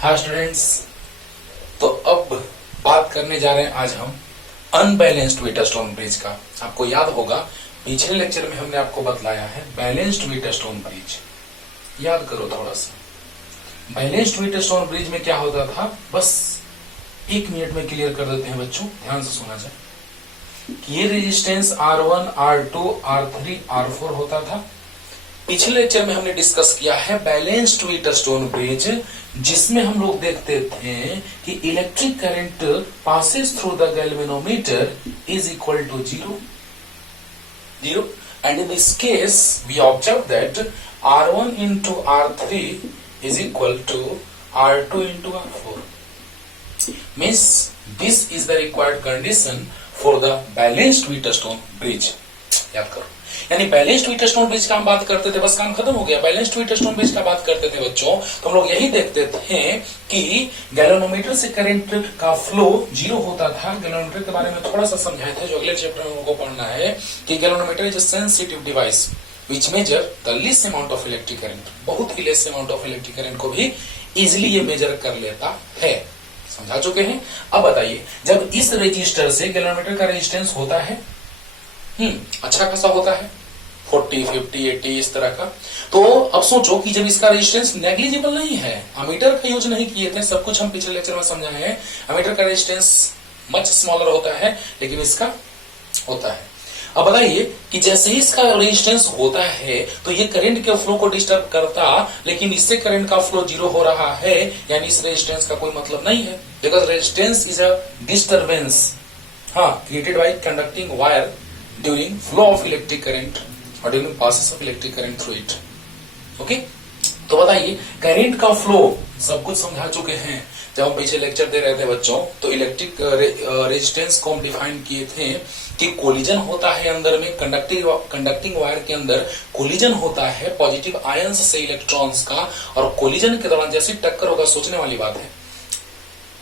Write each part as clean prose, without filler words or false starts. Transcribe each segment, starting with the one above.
हाँ स्टूडेंट्स, तो अब बात करने जा रहे हैं आज हम अनबैलेंस्ड व्हीटस्टोन ब्रिज का। आपको याद होगा पिछले लेक्चर में हमने आपको बतलाया है बैलेंस्ड व्हीटस्टोन ब्रिज। याद करो थोड़ा सा। बैलेंस्ड व्हीटस्टोन ब्रिज में क्या होता था, बस 1 मिनट में क्लियर कर देते हैं बच्चों, ध्यान से सुना जाए कि ये resistance R1, R2, R3, R4 होता था। पिछले लेक्चर में हमने डिस्कस किया है बैलेंस्ड व्हीटस्टोन ब्रिज, जिसमें हम लोग देखते थे कि electric current passes through the galvanometer is equal to zero and in this case we observe that R1 into R3 is equal to R2 into R4. Means this is the required condition for the balanced Wheatstone bridge. याद करो, यानी balanced Wheatstone bridge का हम बात करते थे, बस काम खत्म हो गया। बैलेंस्ड व्हीटस्टोन ब्रिज का बात करते थे बच्चों, तो हम लोग यही देखते थे कि गैल्वेनोमीटर से करंट का फ्लो जीरो होता था। गैल्वेनोमीटर के बारे में थोड़ा सा समझाए थे, जो अगले चैप्टर में हमको पढ़ना है कि galvanometer is a sensitive device which measure the less amount of electric current. बहुत ही less amount of electric current को भी इजिली ये मेजर कर लेता है। समझा चुके हैं। अब बताइए, जब इस रजिस्टर से गैल्वेनोमीटर का रेजिस्टेंस होता है अच्छा खासा होता है, 40, 50, 80 इस तरह का, तो अब सोचो कि जब इसका रेजिस्टेंस नेग्लिजिबल नहीं है, अमीटर का यूज नहीं किए थे, सब कुछ हम पिछले लेक्चर में समझाए हैं। अमीटर का रेजिस्टेंस मच स्मॉलर होता है, लेकिन इसका होता है। अब बताइए कि जैसे ही इसका रेजिस्टेंस होता है तो ये करंट के फ्लो को डिस्टर्ब करता, लेकिन इससे करंट का फ्लो जीरो हो रहा है, यानी इस रेजिस्टेंस का कोई मतलब नहीं है। Because resistance is a disturbance created by conducting wire during flow of electric current और during passes of electric current through it. Okay, तो बताइए करंट का फ्लो सब कुछ समझा चुके हैं। जब हम पीछे लेक्चर दे रहे थे बच्चों, तो इलेक्ट्रिक रेजिस्टेंस को हम डिफाइन किए थे कि कोलिजन होता है अंदर में, कंडक्टिंग वायर के अंदर कोलिजन होता है पॉजिटिव आयंस से इलेक्ट्रॉन्स का, और कोलिजन के दौरान जैसी टक्कर होगा, सोचने वाली बात है।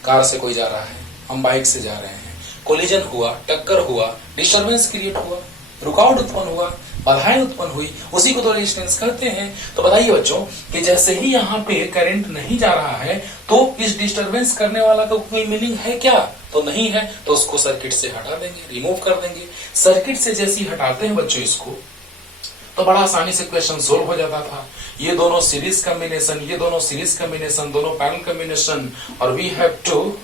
कार से कोई जा रहा है, हम बाइक से जा रहे हैं, कोलिजन हुआ, टक्कर हुआ, डिस्टर्बेंस क्रिएट हुआ, रुकावट उत्पन्न हुआ, बाधाएं उत्पन्न हुई, उसी को तो रेजिस्टेंस कहते हैं। तो बताइए बच्चों कि जैसे ही यहाँ पे करंट नहीं जा रहा है, तो इस डिस्टर्बेंस करने वाला का कोई मीनिंग है क्या? तो नहीं है, तो उसको सर्किट से हटा देंगे, रिमूव कर देंगे। सर्किट से जैसे ही हटाते हैं बच्चों इसको, तो बड़ा आसानी से क्वेश्चन सोल्व हो जाता था। ये दोनों सीरीज कॉम्बिनेशन, ये दोनों सीरीज कॉम्बिनेशन, दोनों पैरेलल कॉम्बिनेशन, और we have to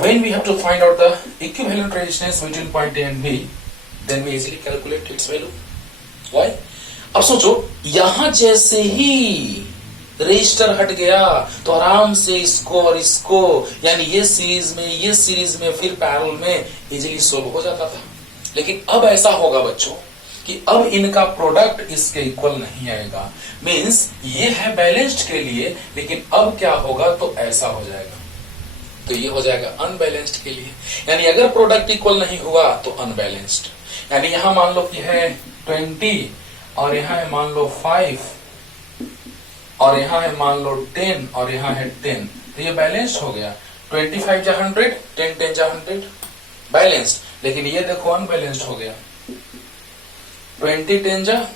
when we have to find out the equivalent resistance between point A and B, then we easily calculate its value. Why? अब सोचो, यहां जैसे ही रेजिस्टर हट गया तो आराम से इसको और इसको, यानी ये सीरीज में फिर पैरेलल में इजीली सोल्व हो जाता था। लेकिन अब ऐसा होगा बच्चों कि अब इनका प्रोडक्ट इसके इक्वल नहीं आएगा। मींस ये है बैलेंस्ड के लिए, लेकिन अब क्या होगा, तो ऐसा हो जाएगा, तो ये हो जाएगा अनबैलेंस्ड के लिए। यानी अगर प्रोडक्ट इक्वल नहीं हुआ तो अनबैलेंस्ड। यानी यहां मान लो कि है 20 और यहां है मान लो 5 और यहां है मान लो 10 और यहां है 10, तो ये बैलेंस्ड हो गया। 25 जा 100, 10 10 जा 100, बैलेंस्ड। लेकिन ये देखो अनबैलेंस्ड हो गया, 20 10 जा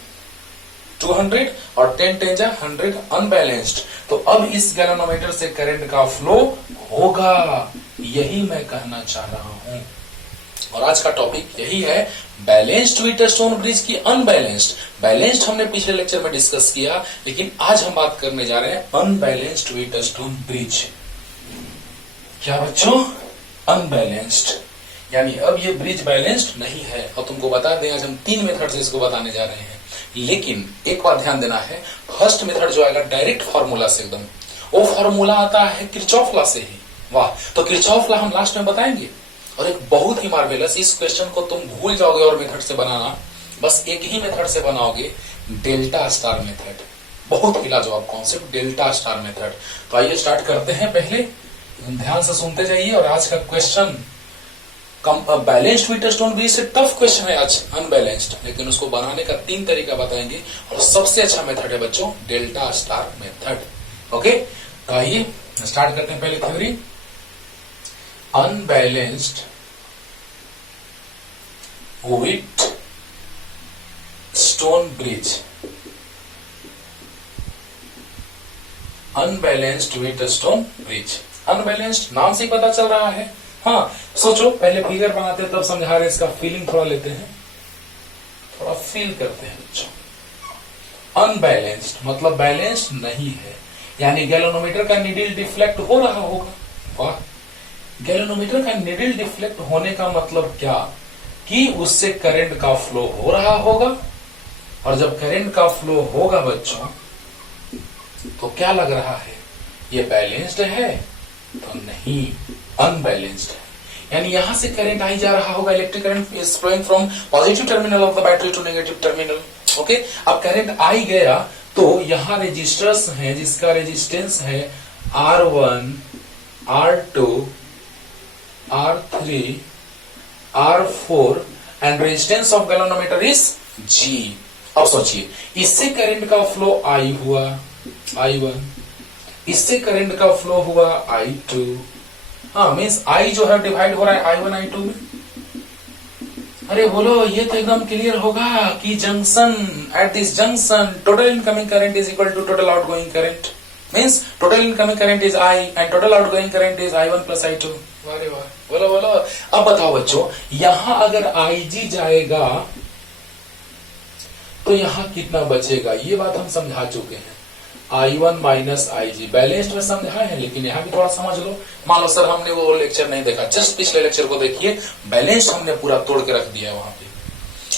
200 और 10 10 जा 100, अनबैलेंस्ड। तो अब इस गैल्वेनोमीटर से करंट का फ्लो होगा, यही मैं कहना चाह रहा हूं। और आज का टॉपिक यही है, बैलेंस्ड व्हीटस्टोन ब्रिज की अनबैलेंस्ड। बैलेंस्ड हमने पिछले लेक्चर में डिस्कस किया, लेकिन आज हम बात करने जा रहे हैं अनबैलेंस्ड व्हीटस्टोन ब्रिज। क्या बच्चों? अनबैलेंस्ड। यानी अब ये ब्रिज बैलेंस्ड नहीं है। और तुमको बता दें, आज हम 3 मेथड से इसको बताने जा रहे हैं। लेकिन एक बात ध्यान देना है, फर्स्ट मेथड जो आएगा डायरेक्ट फॉर्मूला से, एकदम वो फॉर्मूला आता है किरचॉफ लॉ से ही। वाह, तो किरचॉफ लॉ हम लास्ट में बताएंगे। और एक बहुत ही मार्वेलस, इस क्वेश्चन को तुम भूल जाओगे और मेथड से बनाना, बस एक ही मेथड से बनाओगे, डेल्टा स्टार मेथड। बहुत ही लाजवाब कॉन्सेप्ट, डेल्टा स्टार मेथड। तो आइए स्टार्ट करते हैं। पहले ध्यान से सुनते जाइए। और आज का क्वेश्चन बैलेंस्ड व्हीटस्टोन ब्रिज से टफ क्वेश्चन है आज, अनबैलेंस्ड, लेकिन उसको बनाने का 3 तरीका बताएंगे, और सबसे अच्छा मेथड है बच्चों डेल्टा स्टार मेथड। ओके, तो आइए स्टार्ट करते हैं। पहले theory, unbalanced Wheatstone bridge unbalanced Wheatstone bridge. Unbalanced नाम से ही पता चल रहा है। हाँ, सोचो, पहले फिगर बनाते हैं तब समझा रहे, इसका फीलिंग थोड़ा लेते हैं, थोड़ा फील करते हैं बच्चों। अनबैलेंस्ड मतलब बैलेंस्ड नहीं है, यानी गैल्वेनोमीटर का नीडल डिफ्लेक्ट हो रहा होगा। वाह, गैल्वेनोमीटर का नीडल डिफ्लेक्ट होने का मतलब क्या, कि उससे करंट का फ्लो हो रहा होगा, और जब करंट का फ्लो होगा बच्चों तो क्या लग रहा है, ये बैलेंस्ड है? तो नहीं, अनबैलेंस्ड है। यानी यहां से करंट आई जा रहा होगा, electric current is flowing from positive terminal of the battery to negative terminal. Okay, अब करंट आई गया तो यहां रेजिस्टर्स हैं जिसका रेजिस्टेंस है R1, R2, R3, R4 and resistance of galvanometer is G। अब सोचिए, इससे करंट का फ्लो I हुआ, I1, इससे करंट का फ्लो हुआ I2। हाँ, मीन्स I जो है डिवाइड हो रहा है I1 I2 में। अरे बोलो, ये तो एकदम क्लियर होगा कि junction, at this junction total incoming current is equal to total outgoing current, means total incoming current is I and total outgoing current is I1 plus I2। वाह वाह, बोलो बोलो। अब बताओ बच्चों, यहां अगर IG जाएगा तो यहां कितना बचेगा, ये बात हम समझा चुके हैं। I1 माइनस IG बैलेंस्ड में समझाए हैं, लेकिन यहां भी थोड़ा समझ लो। मान लो सर हमने वो लेक्चर नहीं देखा, जस्ट पिछले लेक्चर को देखिए, बैलेंस्ड हमने पूरा तोड़ के रख दिया है वहां पे।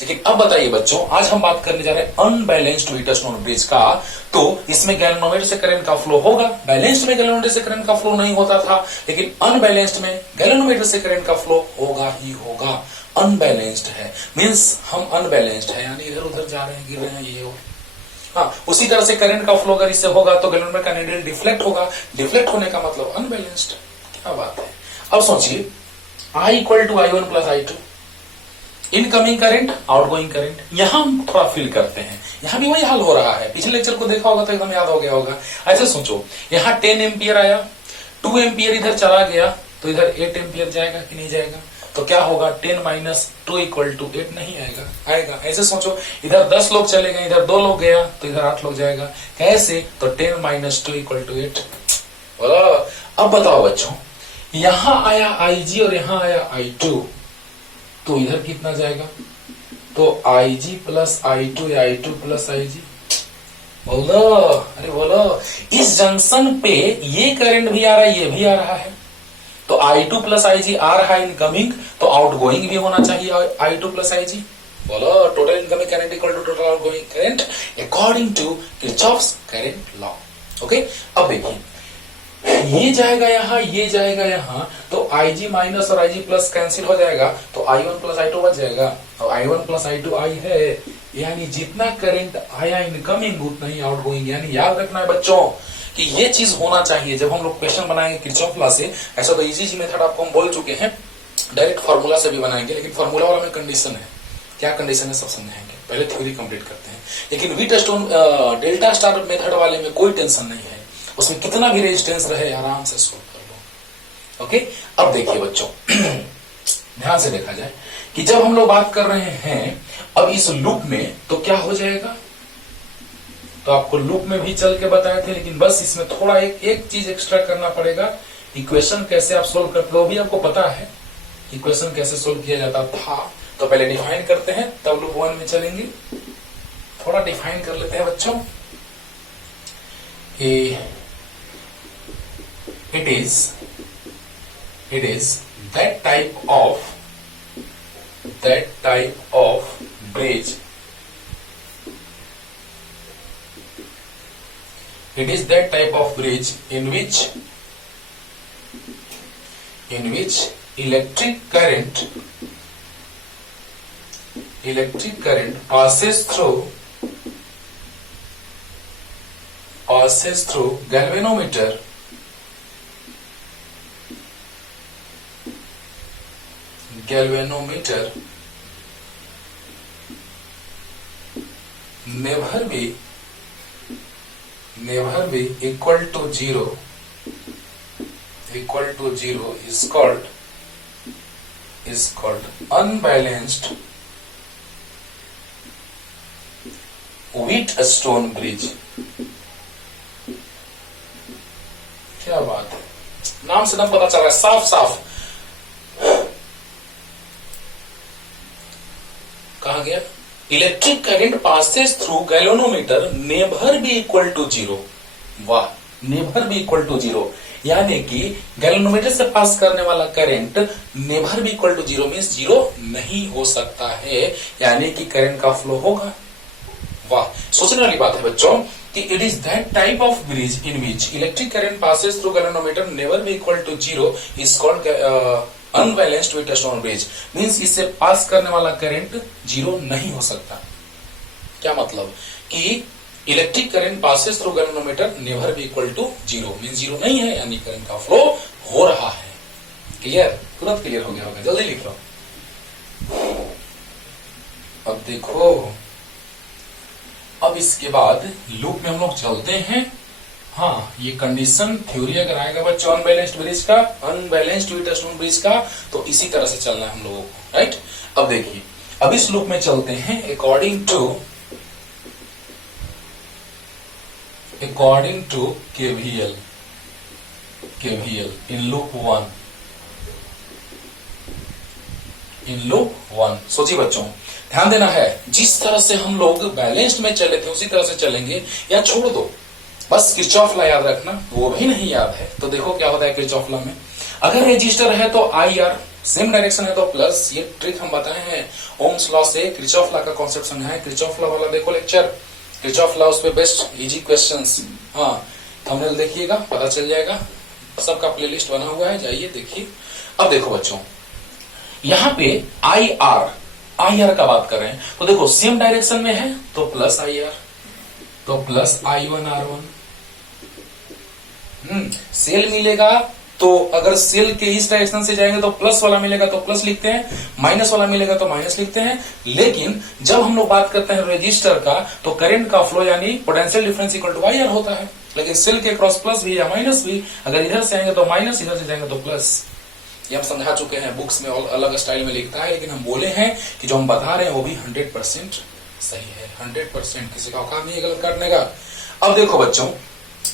लेकिन अब बताइए बच्चों, आज हम बात करने जा रहे हैं अनबैलेंस्ड व्हीटस्टोन ब्रिज का। तो इसमें गैल्वेनोमीटर से करंट का फ्लो होगा, बैलेंस्ड में गैल्वेनोमीटर से करंट का फ्लो नहीं होता था, लेकिन अनबैलेंस्ड में गैल्वेनोमीटर से करंट का फ्लो होगा ही होगा। अनबैलेंस्ड है मीन्स हम अनबैलेंस्ड है, यानी इधर उधर जा रहे हैं, गिर रहे हैं, ये हो। हाँ, उसी तरह से करंट का फ्लो अगर इससे होगा तो गैल्वेनोमीटर का नीडल डिफ्लेक्ट होगा, डिफ्लेक्ट होने का मतलब अनबैलेंस्ड। क्या बात है। अब सोचिए, I equal to I1 plus I2, incoming current outgoing current. यहां हम थोड़ा फील करते हैं, यहां भी वही हाल हो रहा है। पिछले लेक्चर को देखा होगा तो एकदम याद हो गया होगा। ऐसे सोचो, यहां 10 एम्पियर आया, 2 एम्पियर इधर चला गया तो इधर 8 एम्पियर जाएगा कि नहीं जाएगा? तो क्या होगा, 10 माइनस 2 इक्वल टू 8 नहीं आएगा? आएगा। ऐसे सोचो, इधर 10 लोग चले गए, इधर 2 लोग गया तो इधर 8 लोग जाएगा। कैसे? तो 10 माइनस 2 इक्वल टू 8। बोलो, अब बताओ बच्चों, यहां आया IG और यहां आया I2, तो इधर कितना जाएगा? तो IG प्लस I2 या I2 प्लस IG। बोलो, अरे बोलो, इस जंक्शन पे ये करंट भी आ रहा है, ये भी आ रहा है, तो I2 प्लस IG आ रहा है इनकमिंग, तो आउटगोइंग भी होना चाहिए I2 प्लस IG। बोलो, total incoming current equal to total outgoing current according to Kirchhoff's current law. Okay, अब देखिए, ये जाएगा यहां, ये जाएगा यहां, तो IG माइनस और IG प्लस कैंसिल हो जाएगा, तो I1 प्लस I2 बच जाएगा, तो I1 प्लस I2 I है, यानी जितना करंट आया इनकमिंग उतना ही आउटगोइंग। यानी याद रखना है बच्चों कि ये चीज होना चाहिए जब हम लोग क्वेश्चन बनाएंगे किरचॉफ लॉ से। ऐसा तो इजी मेथड आपको हम बोल चुके हैं, डायरेक्ट फार्मूला से भी बनाएंगे, लेकिन फार्मूला वाला में कंडीशन है। क्या कंडीशन है सब समझाएंगे, पहले थ्योरी कंप्लीट करते हैं। लेकिन व्हीटस्टोन डेल्टा स्टार मेथड वाले में कोई टेंशन नहीं है, उसमें कितना भी रेजिस्टेंस रहे आराम से सोल्व कर लो। ओके, अब देखिए बच्चों, ध्यान से देखा जाए कि जब हम लोग बात कर रहे हैं अब इस लूप में, तो क्या हो जाएगा, तो आपको लूप में भी चल के बताए थे, लेकिन बस इसमें थोड़ा एक चीज एक्स्ट्रा करना पड़ेगा। इक्वेशन कैसे आप सोल्व करते हो भी आपको पता है, इक्वेशन कैसे सोल्व किया जाता था। तो पहले डिफाइन करते हैं, तब लूप 1 में चलेंगे। थोड़ा डिफाइन कर लेते हैं बच्चों। it is that type of bridge, it is that type of bridge in which electric current passes through galvanometer never be equal to zero is called unbalanced Wheatstone bridge. नाम से एकदम पता चल रहा है साफ साफ। कहा गया electric current passes through galvanometer never be equal to zero. वाह, never be equal to zero, यानी कि गैल्वेनोमीटर से पास करने वाला current never be equal to zero means zero नहीं हो सकता है, यानी कि करंट का फ्लो होगा। वाह, सोचने वाली बात है बच्चों कि it is that type of bridge in which electric current passes through galvanometer never be equal to zero is called unbalanced Wheatstone bridge. Means इससे पास करने वाला करंट जीरो नहीं हो सकता। क्या मतलब कि electric current passes through galvanometer never be equal to zero means zero नहीं है, यानी करंट का फ्लो हो रहा है। क्लियर, तुरंत क्लियर हो गया होगा, जल्दी लिख लो। अब देखो, अब इसके बाद लूप में हम लोग चलते हैं। हाँ, ये कंडीशन थ्योरी अगर आएगा बच्चों अनबैलेंस्ड ब्रिज का, अनबैलेंस्ड वीटस्टोन ब्रिज का, तो इसी तरह से चलना है हम लोगों को, राइट। अब देखिए, अब इस लूप में चलते हैं according to KVL in loop one. सोचिए बच्चों, ध्यान देना है, जिस तरह से हम लोग बैलेंस्ड में चले थे उसी तरह से चलेंगे, या छोड़ दो, बस किरचॉफ लॉ याद रखना, वो भी नहीं याद है तो देखो क्या होता है किरचॉफ लॉ में। अगर रेजिस्टर है तो IR, सेम डायरेक्शन है तो प्लस। ये ट्रिक हम बताए हैं ओम्स लॉ से, किरचॉफ लॉ का कॉन्सेप्ट समझाएं। किरचॉफ लॉ वाला देखो लेक्चर, किरचॉफ लॉ, उस पे बेस्ट इजी क्वेश्चंस। हाँ, थंबनेल देखिएगा, पता चल जाएगा, सबका प्लेलिस्ट बना हुआ है, जाइए देखिए। अब देखो बच्चों, यहाँ पे IR का बात कर रहे हैं तो देखो सेम डायरेक्शन में है तो प्लस IR, तो प्लस I1 R1। सेल मिलेगा तो अगर सेल के इस डायरेक्शन से जाएंगे तो प्लस वाला मिलेगा तो प्लस लिखते हैं, माइनस वाला मिलेगा तो माइनस लिखते हैं। लेकिन जब हम लोग बात करते हैं रेजिस्टर का तो करंट का फ्लो यानी potential difference equal to IR होता है। लेकिन सेल के क्रॉस प्लस भी या माइनस भी, अगर इधर से आएंगे तो माइनस, इधर से जाएंगे तो प्लस। ये हम समझा चुके हैं, बुक्स में अलग स्टाइल में लिखता है, लेकिन हम बोले हैं कि जो हम बता रहे हैं वो भी 100% सही है। 100% किसी का औकात नहीं है गलत करने का। अब देखो बच्चों,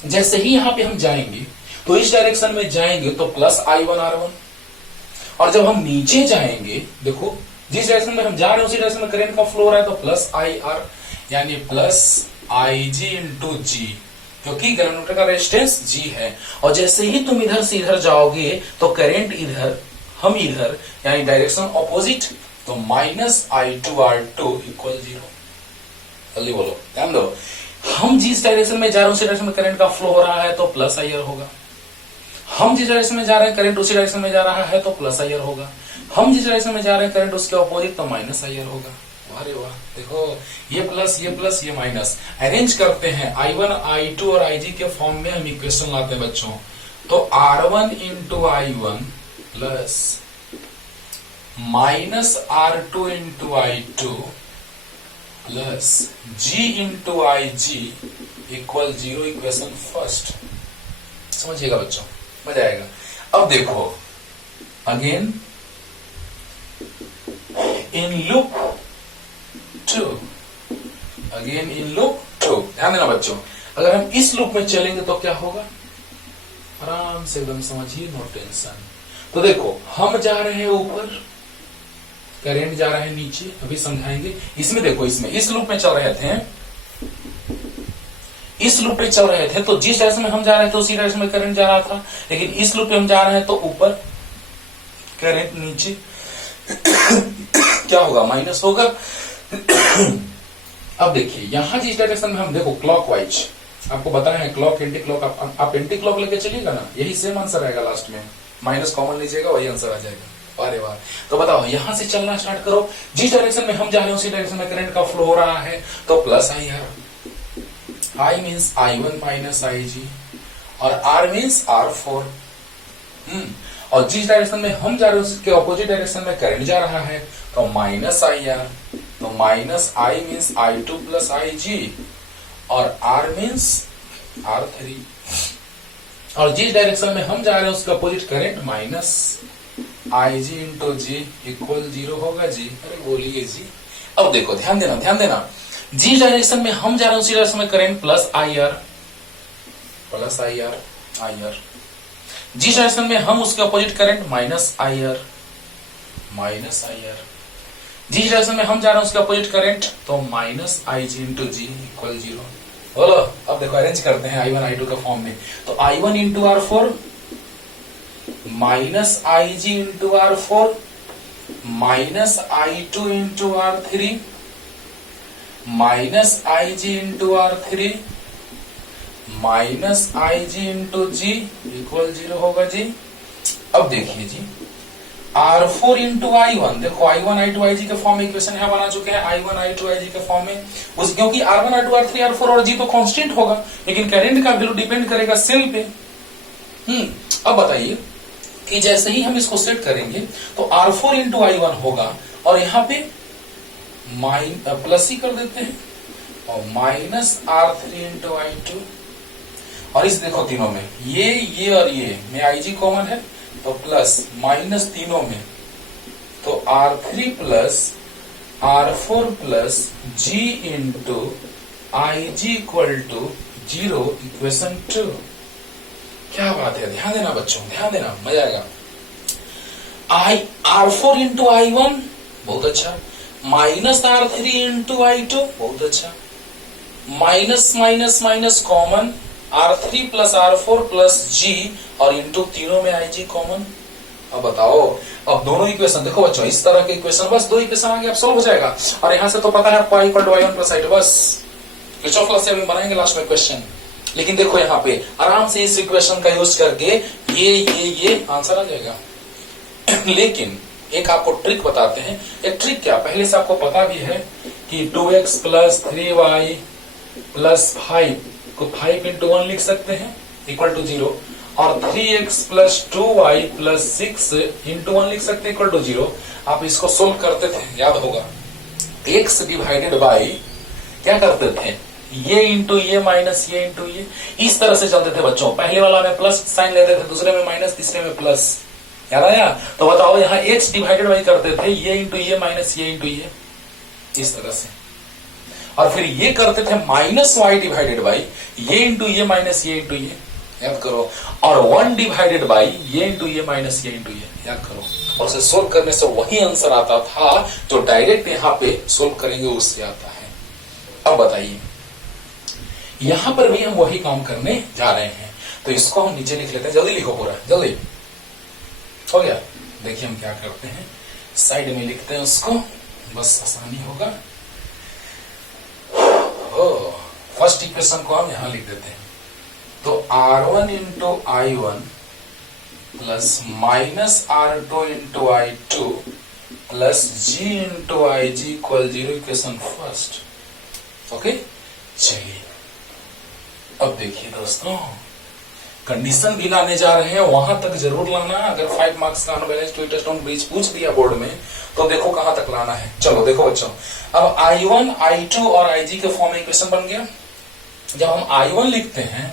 जैसे ही यहाँ पे हम जाएंगे तो इस डायरेक्शन में जाएंगे तो प्लस I1 R1, और जब हम नीचे जाएंगे, देखो जिस डायरेक्शन में हम जा रहे हैं उसी डायरेक्शन में करंट का फ्लो हो रहा है तो प्लस IR, यानी प्लस IG इंटू जी, क्योंकि गैल्वेनोमीटर का रेजिस्टेंस G है। और जैसे ही तुम इधर से इधर जाओगे तो करंट इधर, हम इधर, यानी डायरेक्शन ऑपोजिट, तो माइनस I2 R2 इक्वल 0। जल्दी बोलो, ध्यान दो, हम जिस डायरेक्शन में जा रहे हैं उसी डायरेक्शन में करंट का फ्लो हो रहा है तो प्लस IR होगा। हम जिस डायरेक्शन में जा रहे हैं करंट उसी डायरेक्शन में जा रहा है तो प्लस IR होगा। हम जिस डायरेक्शन में जा रहे हैं करंट उसके ऑपोजिट तो माइनस IR होगा। अरे वाह, देखो ये प्लस ये माइनस, अरेंज करते हैं I1 I2 और IG के फॉर्म में हम इक्वेशन लाते हैं बच्चों। तो R1 into I1 plus minus R2 into I2 plus G into IG equal 0, equation first. समझिएगा बच्चों, मजा आएगा। अब देखो again in loop 2, again in loop 2। ध्यान देना बच्चों, अगर हम इस लूप में चलेंगे तो क्या होगा, आराम से एकदम समझिए, नो टेंशन। तो देखो हम जा रहे हैं ऊपर, करंट जा रहा है नीचे, अभी समझाएंगे। इसमें देखो, इसमें इस लूप में चल रहे थे, इस लूप पे चल रहे थे तो जिस डायरेक्शन में हम जा रहे थे उसी डायरेक्शन में करंट जा रहा था। लेकिन इस लूप पे हम जा रहे हैं तो ऊपर, करंट नीचे, क्या होगा, माइनस होगा। अब देखिए यहां जिस डायरेक्शन में हम, देखो क्लॉकवाइज आपको बताया है, क्लॉक एंटी क्लॉक, आप एंटी क्लॉक लेके चलिएगा ना, यही सेम आंसर आएगा, लास्ट में माइनस कॉमन लीजिएगा वही आंसर आ जाएगा। अरे वाह, तो बताओ यहां से चलना स्टार्ट करो, जिस डायरेक्शन में हम जा रहे हैं उसी डायरेक्शन में करंट का फ्लो हो रहा है तो plus IR, I means I1 minus IG और R मीन्स R4। और जिस डायरेक्शन में हम जा रहे हैं उसके ऑपोजिट डायरेक्शन में करंट जा रहा है तो माइनस IR, तो minus I means I2 plus IG और R मीन्स R3। और जिस डायरेक्शन में हम जा रहे हैं उसका opposite current minus IG into G equal 0 होगा जी। अरे बोलिए जी। अब देखो ध्यान देना, जिस डायरेक्शन में हम जा रहे हैं उसी डायरेक्शन में करंट प्लस IR, जिस डायरेक्शन में हम उसके opposite current minus I are, जिस डायरेक्शन में हम जा रहे हैं उसके अपोजिट करंट तो minus I G into G equal 0। बोलो अब देखो अरेंज करते हैं I1 I2 के फॉर्म में। तो I1 into R4 minus I G into R4 minus I2 into R3 minus I G into R3 minus I G into G equal 0 होगा जी। अब देखिए जी R4 इंटू I1, देखो I1 I2 IG के form में equation यहाँ बना चुके हैं I1 I2 IG के फॉर्म में उस, क्योंकि R1 R2 R3 R4 और G तो कांस्टेंट होगा, लेकिन करंट का वैल्यू डिपेंड करेगा सेल पे। अब बताइए कि जैसे ही हम इसको सेट करेंगे तो R4 इंटू I1 होगा और यहाँ पे प्लस ही कर देते हैं और माइनस R3 इंटू I2, और इस देखो तीनों में ये और ये में IG कॉमन है तो प्लस माइनस तीनों में तो R3 plus R4 plus G into IG equal to 0 equation 2। क्या बात है, ध्यान देना बच्चों, ध्यान देना, मजा आएगा। R4 इंटू I1 बहुत अच्छा, माइनस R3 इंटू I2 बहुत अच्छा, minus minus minus common R3 plus R4 plus G और इंटू तीनों में IG कॉमन। अब बताओ, अब दोनों इक्वेशन देखो बच्चों, इस तरह के इक्वेशन बस दो इक्वेशन आगे अब सॉल्व हो जाएगा। और यहां से तो पता है आपको I equal to I1 plus I2, बस किरचॉफ लॉ से हम बनाएंगे लास्ट में क्वेश्चन। लेकिन देखो यहाँ पे आराम से इस इक्वेशन का यूज करके ये आंसर आ जाएगा। लेकिन एक आपको ट्रिक बताते हैं। एक ट्रिक क्या, पहले से आपको पता भी है कि 2x प्लस 3y प्लस 5 को 5 इंटू 1 लिख सकते हैं इक्वल टू 0, और 3x plus 2y plus 6 into 1 लिख सकते हैं इक्वल टू 0। आप इसको सोल्व करते थे, याद होगा, x डिवाइडेड बाई क्या करते थे, ये इंटू ये माइनस ये इंटू ये, इस तरह से चलते थे बच्चों। पहले वाला में प्लस साइन लेते थे, दूसरे में माइनस, तीसरे में प्लस, याद आया। तो बताओ यहाँ x डिवाइडेड बाई करते थे ये इंटू ये माइनस ये इंटू ये, इस तरह से, और फिर ये करते थे माइनस y डिवाइडेड बाई ये इंटू ये माइनस ये इंटू ये, याद करो, और 1 डिवाइडेड बाई ये इंटू ये माइनस ये इंटू ये, याद करो। और उसे सोल्व करने से वही आंसर आता था जो डायरेक्ट यहाँ पे सोल्व करेंगे उससे आता है। अब बताइए यहां पर भी हम वही काम करने जा रहे हैं, तो इसको हम नीचे लिख लेते हैं। जल्दी लिखो, पूरा जल्दी हो गया। देखिए हम क्या करते हैं, साइड में लिखते हैं उसको, बस आसानी होगा। फर्स्ट इक्वेशन को हम यहां लिख देते हैं, तो R1 into I1 plus minus R2 into I2 plus G into IG equal 0 equation first. Okay, चलिए अब देखिए दोस्तों, कंडीशन भी लाने जा रहे हैं, वहां तक जरूर लाना। अगर 5 मार्क्स का अनबैलेंस्ड टू स्टोन ब्रिज पूछ दिया बोर्ड में तो देखो कहां तक लाना है। चलो देखो बच्चों, अब I1 I2 और IG के फॉर्म में इक्वेशन बन गया। जब हम I1 लिखते हैं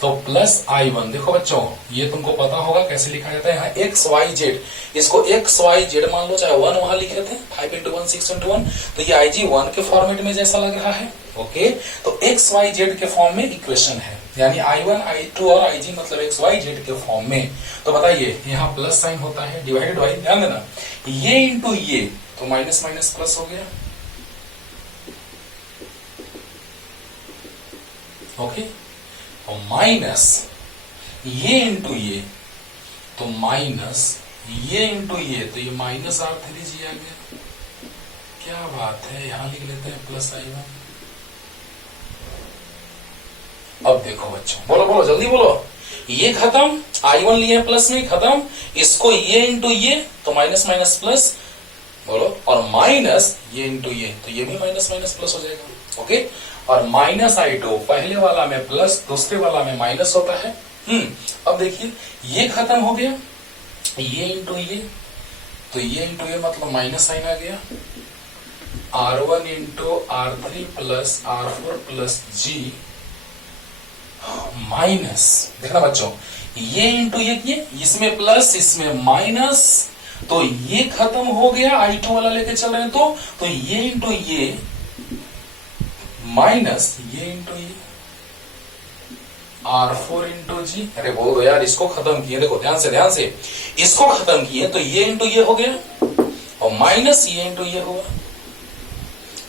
तो प्लस I1, देखो बच्चों ये तुमको पता होगा कैसे लिखा जाता है, यहाँ x y z, इसको x y z मान लो, चाहे 1 वहां लिखे थे 5 इंटू 1 6 इंटू 1, तो ये IG 1 के फॉर्मेट में जैसा लग रहा है। ओके, तो x y z के फॉर्म में इक्वेशन है, यानी I1 I2 और IG मतलब x y z के फॉर्म में। तो बताइए यहाँ प्लस साइन होता है, डिवाइडेड बाई, ध्यान देना, ये इंटू ये तो माइनस माइनस प्लस हो गया। ओके, और माइनस ये इंटू ये तो माइनस ये इंटू ये तो ये माइनस R3G आ गया। क्या बात है, यहां लिख लेते हैं प्लस I1। अब देखो बच्चों, बोलो बोलो जल्दी बोलो, ये खत्म, I1 लिए प्लस में खत्म, इसको ये इंटू ये तो माइनस माइनस प्लस, बोलो, और माइनस ये इंटू ये तो ये भी माइनस माइनस प्लस हो जाएगा। ओके, और माइनस I2 पहले वाला में प्लस, दूसरे वाला में माइनस होता है। अब देखिए ये खत्म हो गया, ये इंटू ये तो ये इंटू ये मतलब माइनस साइन आ गया। R1 into R3 plus R4 plus G minus, देखना बच्चों, ये इंटू ये, इसमें प्लस इसमें माइनस, तो ये खत्म हो गया, I2 वाला लेके चल रहे हैं तो ये इंटू ये माइनस ये इंटू ये, R4 इंटू जी। अरे बोल दो यार, इसको खत्म किए, देखो ध्यान से इसको खत्म किए तो ये इंटू ये हो गया और माइनस ये इंटू ये हुआ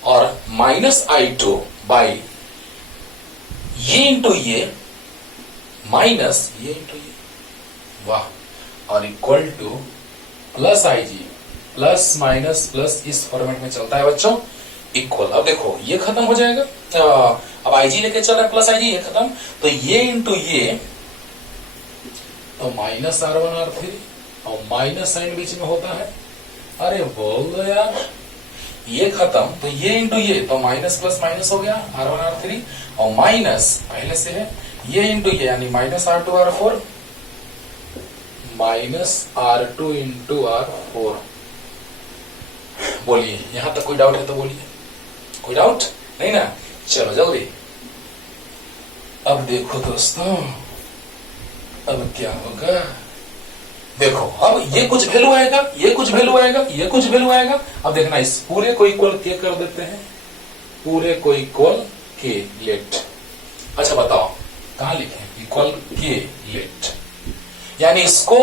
और माइनस I2 बाई ये इंटू ये माइनस ये इंटू ये, वाह, और equal two plus IG plus minus plus इस फॉर्मेट में चलता है बच्चों, इक्वल। अब देखो ये खत्म हो जाएगा, अब IG लेके चल रहा है प्लस IG, ये खत्म, तो ये इंटू ये तो माइनस R1 R3 और माइनस साइन बीच में होता है। अरे बोल दो यार, ये खत्म तो ये इंटू ये तो माइनस प्लस माइनस हो गया R1 R3 और माइनस पहले से है ये इंटू ये यानी minus R2 R4 minus R2 into R4। बोलिए, यहां तक कोई डाउट है तो बोलिए, कोई डाउट नहीं ना? चलो जल्दी। अब देखो दोस्तों, अब क्या होगा, देखो अब ये कुछ वैल्यू आएगा, ये कुछ वैल्यू आएगा, ये कुछ वैल्यू आएगा। अब देखना इस पूरे को इक्वल के कर देते हैं, पूरे को इक्वल के लेट। अच्छा बताओ कहां लिखे इक्वल के लेट, यानी इसको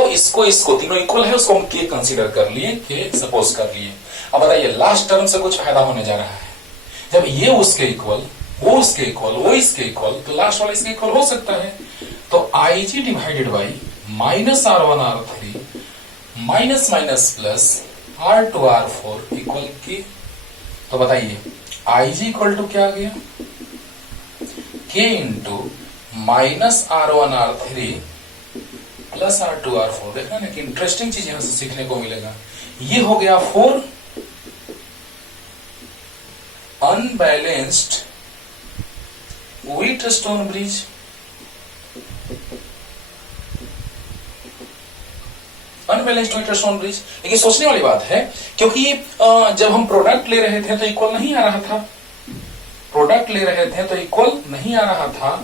तीनों इक्वल है, उसको हम के कंसीडर कर लिए, के सपोज कर लिए। अब बताइए लास्ट टर्म से कुछ फायदा होने जा रहा है, जब ये उसके इक्वल, वो उसके इक्वल, वो इसके इक्वल, तो लास्ट वाला इसके इक्वल हो सकता है। तो IG divided by minus R1 R3 minus minus plus R2 R4 equal के। तो बताइए IG इक्वल टू क्या आ गया, के into minus R1 R3 plus R2 R4। देखना ना कि इंटरेस्टिंग चीज यहां से सीखने को मिलेगा। ये हो गया 4 unbalanced Wheatstone bridge. Unbalanced Wheatstone bridge, लेकिन सोचने वाली बात है क्योंकि जब हम प्रोडक्ट ले रहे थे तो इक्वल नहीं आ रहा था, प्रोडक्ट ले रहे थे तो इक्वल नहीं आ रहा था।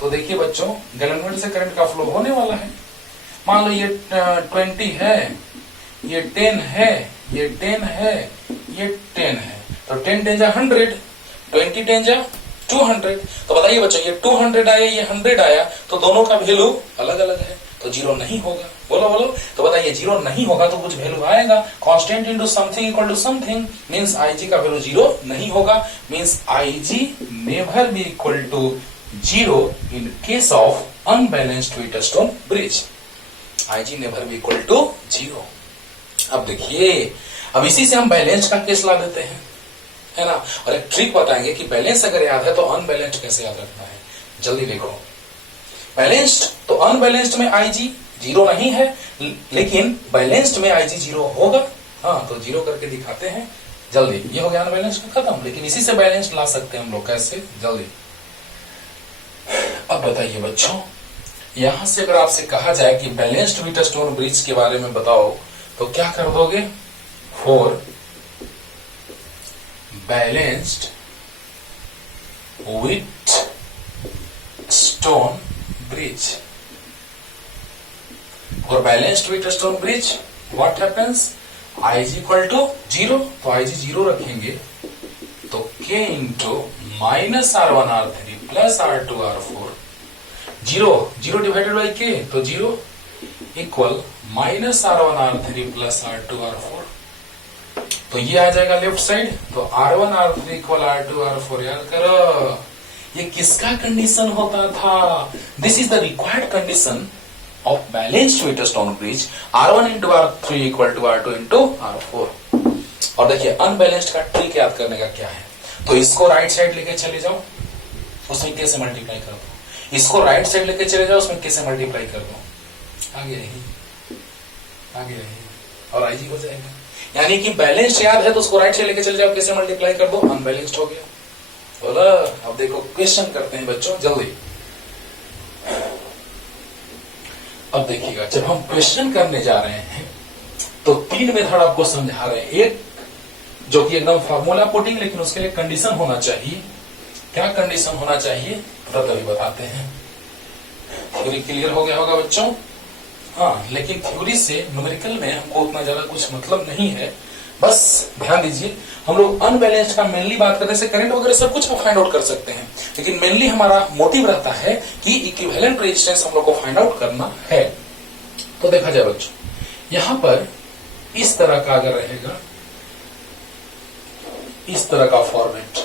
तो देखिए बच्चों, गैलेनोमीटर से करंट का फ्लो होने वाला है। मान लो ये 20 है, ये 10 है, ये 10 है, ये 10 है, तो 10 10 जा 100, 20 10 जा 200। तो बताइए बच्चों, ये 200 आया, ये 100 आया, तो दोनों का वैल्यू अलग अलग है, तो जीरो नहीं होगा। बोलो बोलो, तो बताइए जीरो नहीं होगा तो कुछ वैल्यू आएगा। Constant into something equal to something means IG का वैल्यू जीरो नहीं होगा, means IG never be equal to zero in case of unbalanced Wheatstone bridge. IG never be equal to zero. अब देखिए, अब इसी से हम बैलेंस का केस ला देते हैं, है ना, और एक ट्रिक बताएंगे कि बैलेंस अगर याद है तो अनबैलेंस्ड कैसे याद रखना है। जल्दी देखो, बैलेंस्ड तो अनबैलेंस्ड में IG जीरो नहीं है, लेकिन बैलेंस्ड में IG जीरो होगा। हाँ, तो जीरो करके दिखाते हैं। जल्दी, ये हो गया अनबैलेंस्ड खत्म, लेकिन इसी से बैलेंस्ड ला सकते हैं हम लोग, कैसे? जल्दी। अब बताइए बच्चों, यहां से अगर आपसे कहा जाए कि बैलेंस्ड व्हीटस्टोन ब्रिज के बारे में बताओ तो क्या कर दोगे? फॉर बैलेंस्ड व्हीटस्टोन ब्रिज, और balanced Wheatstone bridge what happens? IG equal to zero, तो IG जीरो रखेंगे तो K into minus R1 R3 plus R2 R4, zero zero divided by K तो zero equal minus R1 R3 plus R2 R4। तो ये आ जाएगा left side, तो R1 R3 equal R2 R4। याद करो, ये किसका कंडीशन होता था? This is the required condition of balanced Wheatstone bridge, R1 into R3 equal to R2 into R4। और देखिए अनबैलेंस्ड का ट्रिक याद करने का क्या है, तो इसको राइट साइड लेके चले जाओ, उसमें कैसे मल्टीप्लाई कर दो, इसको राइट साइड लेके चले जाओ, उसमें कैसे मल्टीप्लाई कर दो, आगे रही और IG हो जाएगा। यानी कि बैलेंस्ड याद है तो उसको राइट साइड लेके चले जाओ, कैसे मल्टीप्लाई कर दो, अनबैलेंस्ड हो गया। बोला, अब देखो क्वेश्चन करते हैं बच्चों, जल्दी। अब देखिएगा, जब हम क्वेश्चन करने जा रहे हैं तो 3 मेथड आपको समझा रहे हैं। एक जो कि एकदम फार्मूला पुटिंग, लेकिन उसके लिए कंडीशन होना चाहिए। क्या कंडीशन होना चाहिए तो तभी बताते हैं। थ्योरी क्लियर हो गया होगा बच्चों? हाँ, लेकिन थ्योरी से न्यूमेरिकल में हमको उतना ज्यादा कुछ मतलब नहीं है। बस ध्यान दीजिए, हम लोग अनबैलेंस्ड का मेनली बात करने से करंट वगैरह सब कुछ हम फाइंड आउट कर सकते हैं, लेकिन मेनली हमारा मोटिव रहता है कि इक्विवेलेंट रेजिस्टेंस हम लोग को फाइंड आउट करना है। तो देखा जाए बच्चों, यहां पर इस तरह का अगर रहेगा, इस तरह का फॉर्मेट,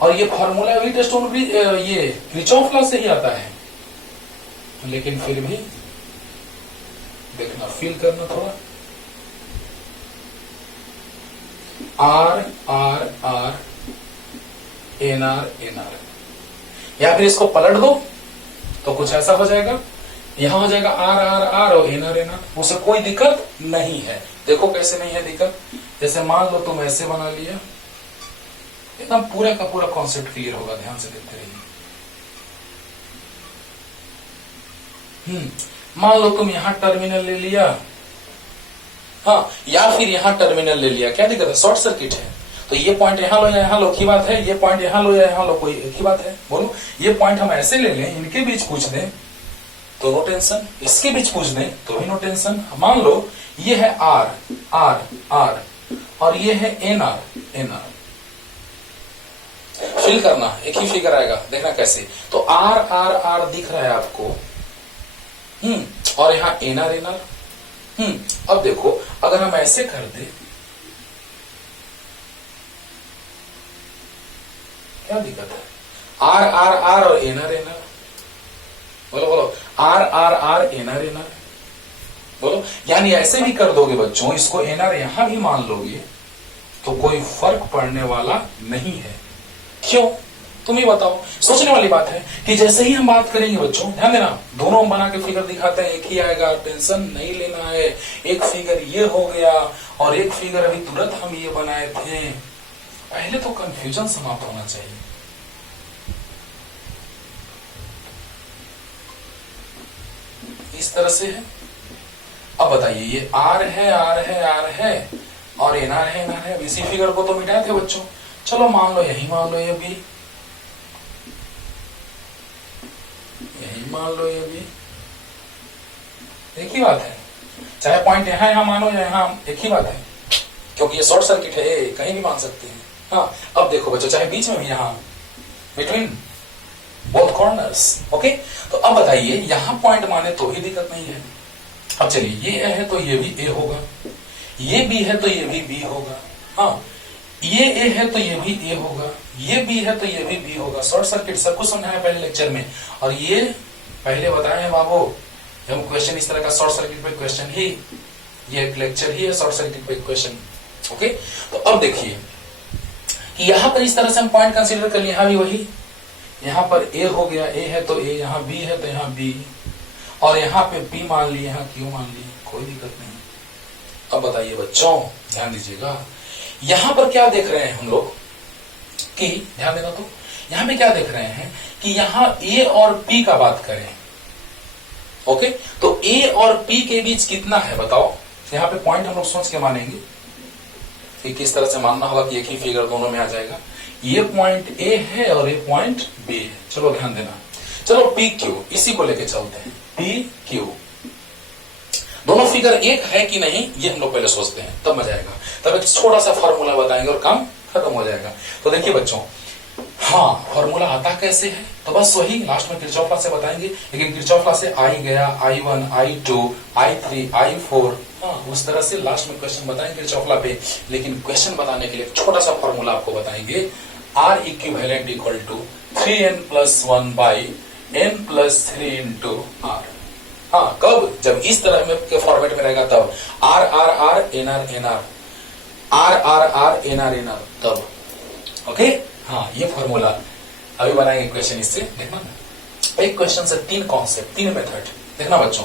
और ये फॉर्मूला वीटस्टोन भी ये किरचॉफ लॉ से ही आता है, लेकिन फिर भी देखना, फील करना थोड़ा, R R R N R N R, या फिर इसको पलट दो तो कुछ ऐसा हो जाएगा, यहां हो जाएगा आर आर आर और एन आर एन आर। उसे कोई दिक्कत नहीं है। देखो कैसे नहीं है दिक्कत, जैसे मान लो तुम ऐसे बना लिया, एकदम पूरा का पूरा कॉन्सेप्ट क्लियर होगा, ध्यान से देखते रहिए। मान लो तुम यहां टर्मिनल ले लिया, हाँ, या फिर यहां टर्मिनल ले लिया, क्या दिक्कत है, शॉर्ट सर्किट है, तो ये पॉइंट यहां लो या यहां लो, की बात है, ये पॉइंट यहां लो या यहां लो, कोई एक ही बात है। बोलो, ये पॉइंट हम ऐसे ले लें, इनके बीच पूछ दें तो नो टेंशन, इसके बीच पूछ दें तो भी नो टेंशन। मान लो ये है आर आर आर और ये है N R N R, fill करना, एक ही फिगर आएगा, देखना कैसे। तो आर आर आर दिख रहा है आपको, और यहां एन आर एन आर। अब देखो, अगर हम ऐसे कर दे, क्या दिक्कत है, आर आर आर और एन आर एन आर, बोलो बोलो, R R R N R N R, बोलो। यानी ऐसे भी कर दोगे बच्चों, इसको एन आर यहां भी मान लोगे तो कोई फर्क पड़ने वाला नहीं है। क्यों, तुम ही बताओ। सोचने वाली बात है कि जैसे ही हम बात करेंगे बच्चों, ध्यान देना, दोनों हम बना के फिगर दिखाते हैं, एक ही आएगा, टेंशन नहीं लेना है। एक फिगर ये हो गया और एक फिगर अभी तुरंत हम ये बनाए थे, पहले तो कंफ्यूजन समाप्त होना चाहिए। इस तरह से है। अब बताइए, ये आर है आर है आर है और एन आर है एन आर है। इसी फिगर को तो मिटाए थे बच्चों, चलो मान लो यही मान लो, ये भी यही मान लो, ये भी एक ही बात है। चाहे पॉइंट यहां यहां मानो या यहां, एक ही बात है, क्योंकि ये शॉर्ट सर्किट है, कहीं भी मान सकते हैं। हाँ, अब देखो बच्चों, चाहे बीच में भी, यहां बिटवीन बोथ कॉर्नर्स, ओके। तो अब बताइए, यहां पॉइंट माने तो भी दिक्कत नहीं है। अब चलिए, ये है तो ये भी ए होगा, ये बी है तो ये भी बी होगा, हाँ, ये ए है तो ये भी ए होगा, ये बी है तो ये भी बी होगा। शॉर्ट सर्किट सब कुछ समझाया पहले लेक्चर में, और ये पहले बताए हैं बाबू, हम क्वेश्चन इस तरह का शॉर्ट सर्किट पे क्वेश्चन ही, ये एक लेक्चर ही है शॉर्ट सर्किट पे क्वेश्चन, ओके। तो अब देखिए कि यहां पर इस तरह से हम पॉइंट कंसीडर कर लिए, यहां भी वही, यहां पर ए हो गया, ए है तो ए, यहां बी है तो यहां बी, और यहां पे पी मान लिए, यहां क्यू मान लिए, कोई दिक्कत नहीं। अब बताइए बच्चों, ध्यान दीजिएगा, यहां पर क्या देख रहे हैं हम लोग कि, ध्यान देना, तो यहां पे क्या देख रहे हैं कि यहां ए और पी का बात करें, ओके। तो ए और पी के बीच कितना है बताओ, यहां पे पॉइंट हम लोग सोच के मानेंगे कि किस तरह से मानना होगा कि एक ही फिगर दोनों में आ जाएगा। ये पॉइंट ए है और ये पॉइंट बी है, चलो ध्यान देना, चलो पी क्यू इसी को लेके चलते हैं, पी क्यू दोनों फिगर एक है कि नहीं, ये हम लोग पहले सोचते हैं, तब मजा आएगा। तब एक छोटा सा फॉर्मूला बताएंगे और काम खत्म हो जाएगा। तो देखिए बच्चों, हाँ, फॉर्मूला आता कैसे है, तो बस वही लास्ट में किरचॉफ लॉ से बताएंगे, लेकिन किरचॉफ लॉ से आई गया, I1, I2, I3, I4, हाँ, उस तरह से लास्ट में क्वेश्चन बताएंगे किरचॉफ लॉ पे। लेकिन क्वेश्चन बताने के लिए छोटा सा फॉर्मूला आपको बताएंगे, R equivalent equal to 3n+1/n+3 into R। हाँ, कब, जब इस तरह में के फॉर्मेट में रहेगा तब, R R R N R N R, R R R N R N R, तब, ओके। हाँ, ये फॉर्मूला अभी बनाएंगे क्वेश्चन इससे, देखना ना। एक क्वेश्चन से 3 कॉन्सेप्ट, 3 मेथड, देखना बच्चों।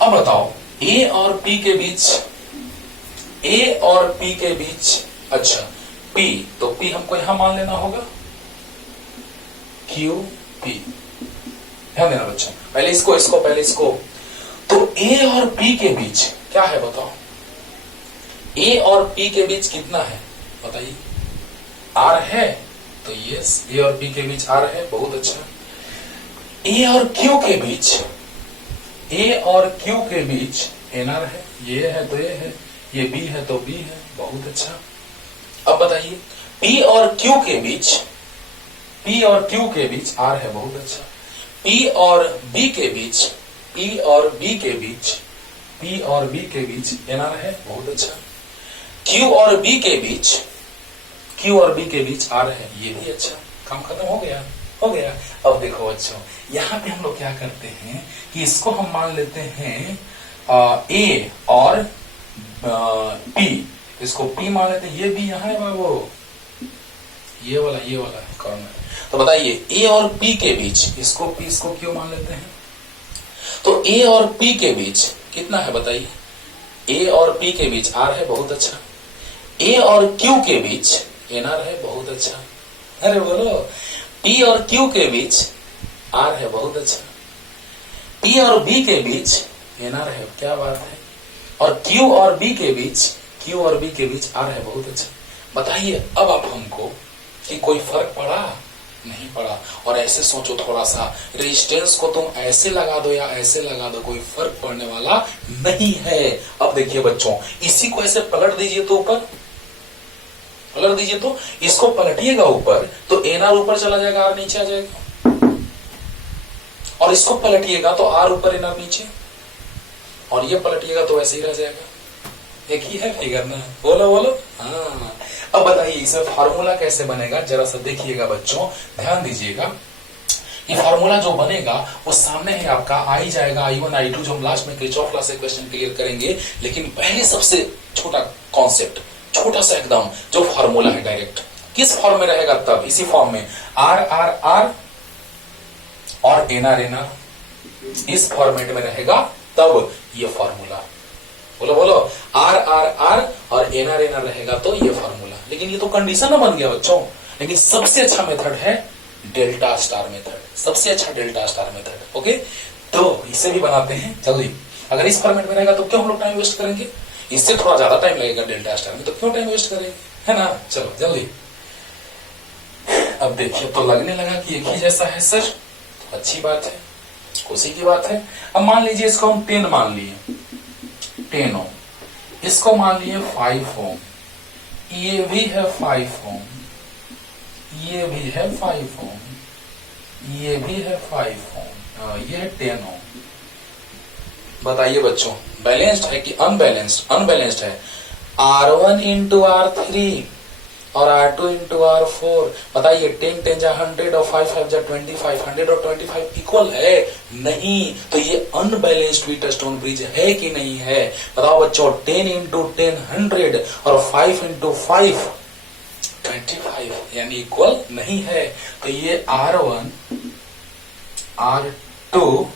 अब बताओ, ए और पी के बीच, ए और पी के बीच, अच्छा पी, तो पी हमको यहां मान लेना होगा, क्यू पी, ध्यान देना बच्चों, पहले इसको इसको पहले इसको। तो ए और पी के बीच क्या है बताओ, ए और पी के बीच कितना है बताइए, आर है, तो यस, ए और पी के बीच आर है, बहुत अच्छा। ए और क्यू के बीच, ए और क्यू के बीच एन आर है, ये है तो ये है, ये B है तो B है, बहुत अच्छा। अब बताइए P और Q के बीच, P और Q के बीच R है, बहुत अच्छा। P और B के बीच, P और B के बीच, P और B के बीच NR है, बहुत अच्छा। Q और B के बीच, Q और B के बीच R है, ये भी अच्छा। काम खत्म हो गया, हो गया। अब देखो बच्चों, यहाँ पे हम लोग क्या करते हैं कि इसको हम मान लेते हैं A और P, इसको P मान लेते हैं, ये भी यहाँ है बाबू, ये वाला कॉर्नर। तो बताइए A और P के बीच, इसको P इसको Q मान लेते हैं, तो A और P के बीच कितना है बताइए, A और P के बीच R है, बहुत अच्छा। A और Q के बीच NR है, बहुत अच्छा। अरे बोलो, P और Q के बीच R है, बहुत अच्छा। P और B के बीच NR है, क्या बात है। और Q और B के बीच, Q और B के बीच R है, बहुत अच्छा। बताइए अब आप हमको कि कोई फर्क पड़ा, नहीं पड़ा। और ऐसे सोचो थोड़ा सा, रेजिस्टेंस को तुम ऐसे लगा दो या ऐसे लगा दो, कोई फर्क पड़ने वाला नहीं है। अब देखिए बच्चों, इसी को ऐसे पलट दीजिए तो ऊपर, पलट दीजिए तो, इसको पलटिएगा ऊपर तो NR ऊपर चला जाएगा, R नीचे आ जाएगा। और इसको पलटिएगा तो R ऊपर NR नीचे, और ये पलटिएगा तो वैसे ही रह जाएगा। एक ही है फिगर ना, बोलो बोलो। हाँ, अब बताइए इसमें फार्मूला कैसे बनेगा, जरा सा देखिएगा बच्चों, ध्यान दीजिएगा। ये फार्मूला जो बनेगा वो सामने है आपका, आई जाएगा I1 I2, जो हम लास्ट में किरचॉफ लॉ से क्वेश्चन क्लियर करेंगे। लेकिन पहले सबसे छोटा कॉन्सेप्ट, छोटा सा एकदम जो फार्मूला है, डायरेक्ट किस फॉर्म में रहेगा, तब इसी फॉर्म में R R R और NR NR, इस फॉर्मेट में रहेगा तब ये फॉर्मूला। बोलो बोलो, R R R और NR NR रहेगा तो ये फॉर्मूला। लेकिन ये तो कंडीशन बन गया बच्चों। लेकिन सबसे अच्छा मेथड है डेल्टा स्टार मेथड, सबसे अच्छा डेल्टा स्टार मेथड। ओके, तो इसे भी बनाते हैं जल्दी। अगर इस फॉर्मेट में रहेगा तो क्यों हम लोग टाइम वेस्ट करेंगे, इससे थोड़ा ज्यादा टाइम लगेगा डेल्टा स्टार में, तो क्यों टाइम वेस्ट करेंगे, है ना। चलो जल्दी। अब देखिए तो लगने लगा कि एक ही जैसा है सर, तो अच्छी बात है, खुशी की बात है। अब मान लीजिए इसको हम 10 मान लिए, 10 ओम, इसको मान लिए 5 ओम, ये भी है 5 ओम, ये भी है 5 ओम, ये भी है 5 ओम, ये है 10 ओम। बताइए बच्चों, बैलेंस्ड है कि अनबैलेंस्ड, अनबैलेंस्ड है। R1 इंटू R3 और R2 इंटू R4, बताइए 10 10 जा 100 और 5 5 जा 25, 100 और 25 इक्वल है, नहीं। तो ये अनबैलेंस्ड व्हीटस्टोन ब्रिज है कि नहीं है, बताओ बच्चों। 10 इंटू 10 100 और 5 इंटू 5 25, यानी इक्वल नहीं है। तो ये R1 R2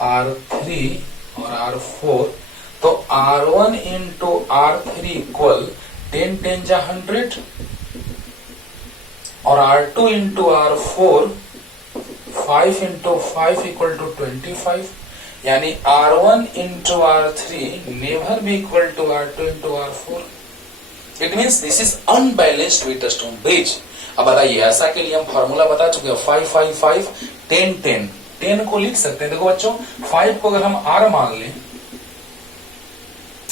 R3 और R4, तो R1 इंटू R3 इक्वल 10 10 जा 100 और R2 into R4 5 into 5 equal to 25, यानी R1 into R3 never be equal to R2 into R4। It means this is unbalanced Wheatstone bridge. अब बताइए, ऐसा के लिए हम फॉर्मूला बता चुके हैं, 5 5 5 10 10 10 को लिख सकते हैं। देखो बच्चों, 5 को अगर हम R मान लें,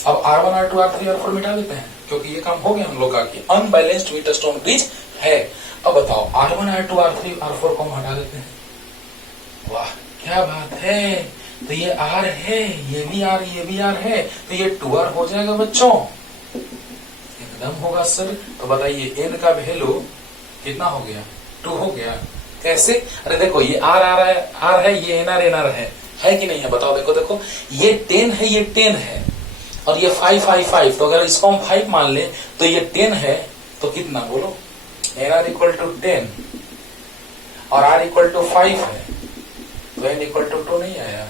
अब R1 R2 R3 R4 मिटा देते हैं, क्योंकि ये काम हो गया हम लोग का कि अनबैलेंस्ड व्हीटस्टोन ब्रिज है। अब बताओ, R1 R2 R3 R4 को हम हटा देते हैं, वाह क्या बात है। तो ये R है, ये भी R, ये भी R है, तो ये 2R हो जाएगा बच्चों, एकदम होगा सर। तो बताइए n का वैल्यू कितना हो गया, 2 हो गया। कैसे, अरे देखो ये R आ रहा है, R है, ये NR NR है कि नहीं है, बताओ। देखो देखो, ये 10 है, ये 10 है, और ये 5 5 5, तो अगर इसको हम 5 मान ले तो ये 10 है, तो कितना बोलो, NR इक्वल टू 10 और R इक्वल टू 5 है, तो N इक्वल टू 2 नहीं आया,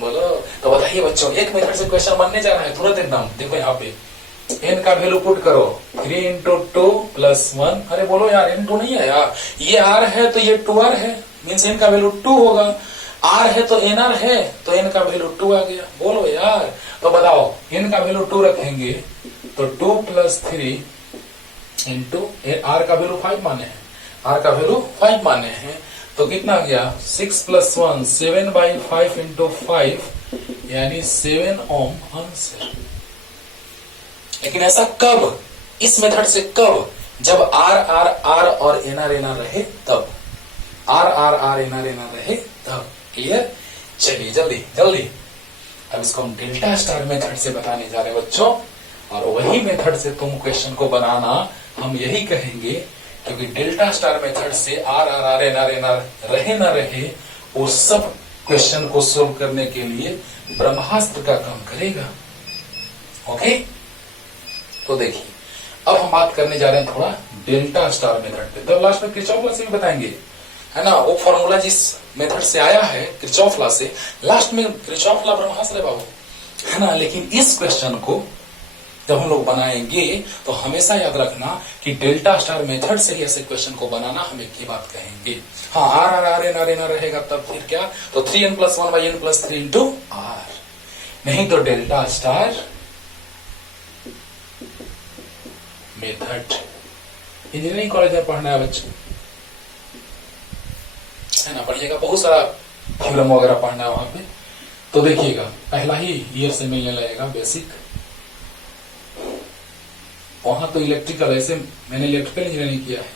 बोलो। तो बताइए बच्चों, एक मेथड से क्वेश्चन बनने जा रहा है तुरंत एकदम। देखो यहाँ पे n का वैल्यू पुट करो, 3 इंटू 2 प्लस 1, अरे बोलो यार n 2 नहीं आया, ये R है तो ये 2R है, मीन्स n का वैल्यू 2 होगा। R है तो NR है, तो n का वैल्यू 2 आ गया, बोलो यार। तो बताओ, n का वैल्यू 2 रखेंगे तो 2 प्लस 3 इंटू R का वैल्यू 5 माने हैं, R का वैल्यू 5 माने हैं, तो कितना गया, 6 प्लस 1 7/5 इंटू 5, यानी 7 ओम आंसर। लेकिन ऐसा कब, इस मेथड से कब, जब आर आर आर और एनआर एनआर रहे तब, R R R N R N R रहे तब। क्लियर? चलिए जल्दी जल्दी अब इसको हम डेल्टा स्टार मेथड से बताने जा रहे हैं बच्चों, और वही मेथड से तुम क्वेश्चन को बनाना, हम यही कहेंगे, क्योंकि डेल्टा स्टार मेथड से R R R N R N R रहे ना रहे, वो सब क्वेश्चन को सोल्व करने के लिए ब्रह्मास्त्र का काम करेगा। ओके, तो देखिए अब हम बात करने जा रहे हैं थोड़ा डेल्टा स्टार मेथड पे, तो लास्ट में किरचॉफ लॉ से भी बताएंगे, है ना। वो फॉर्मूला जिस मेथड से आया है किरचॉफ लॉ से, लास्ट में किरचॉफ लॉ ब्रह्मास्त्र है बाबू, है ना। लेकिन इस क्वेश्चन को जब हम लोग बनाएंगे तो हमेशा याद रखना कि डेल्टा स्टार मेथड से ही ऐसे क्वेश्चन को बनाना, हम एक ही बात कहेंगे। हाँ, R R R N R N R रहेगा तब फिर क्या, तो 3n+1/n+3 इंटू आर, नहीं तो delta star method. Engineering college में पढ़ना है बच्चों, है ना, पढ़िएगा, बहुत सारा थ्योरम वगैरह पढ़ना है वहां पे। तो देखिएगा पहला ही ईयर से मिलने लगेगा बेसिक, वहां तो इलेक्ट्रिकल, ऐसे मैंने इलेक्ट्रिकल इंजीनियरिंग किया है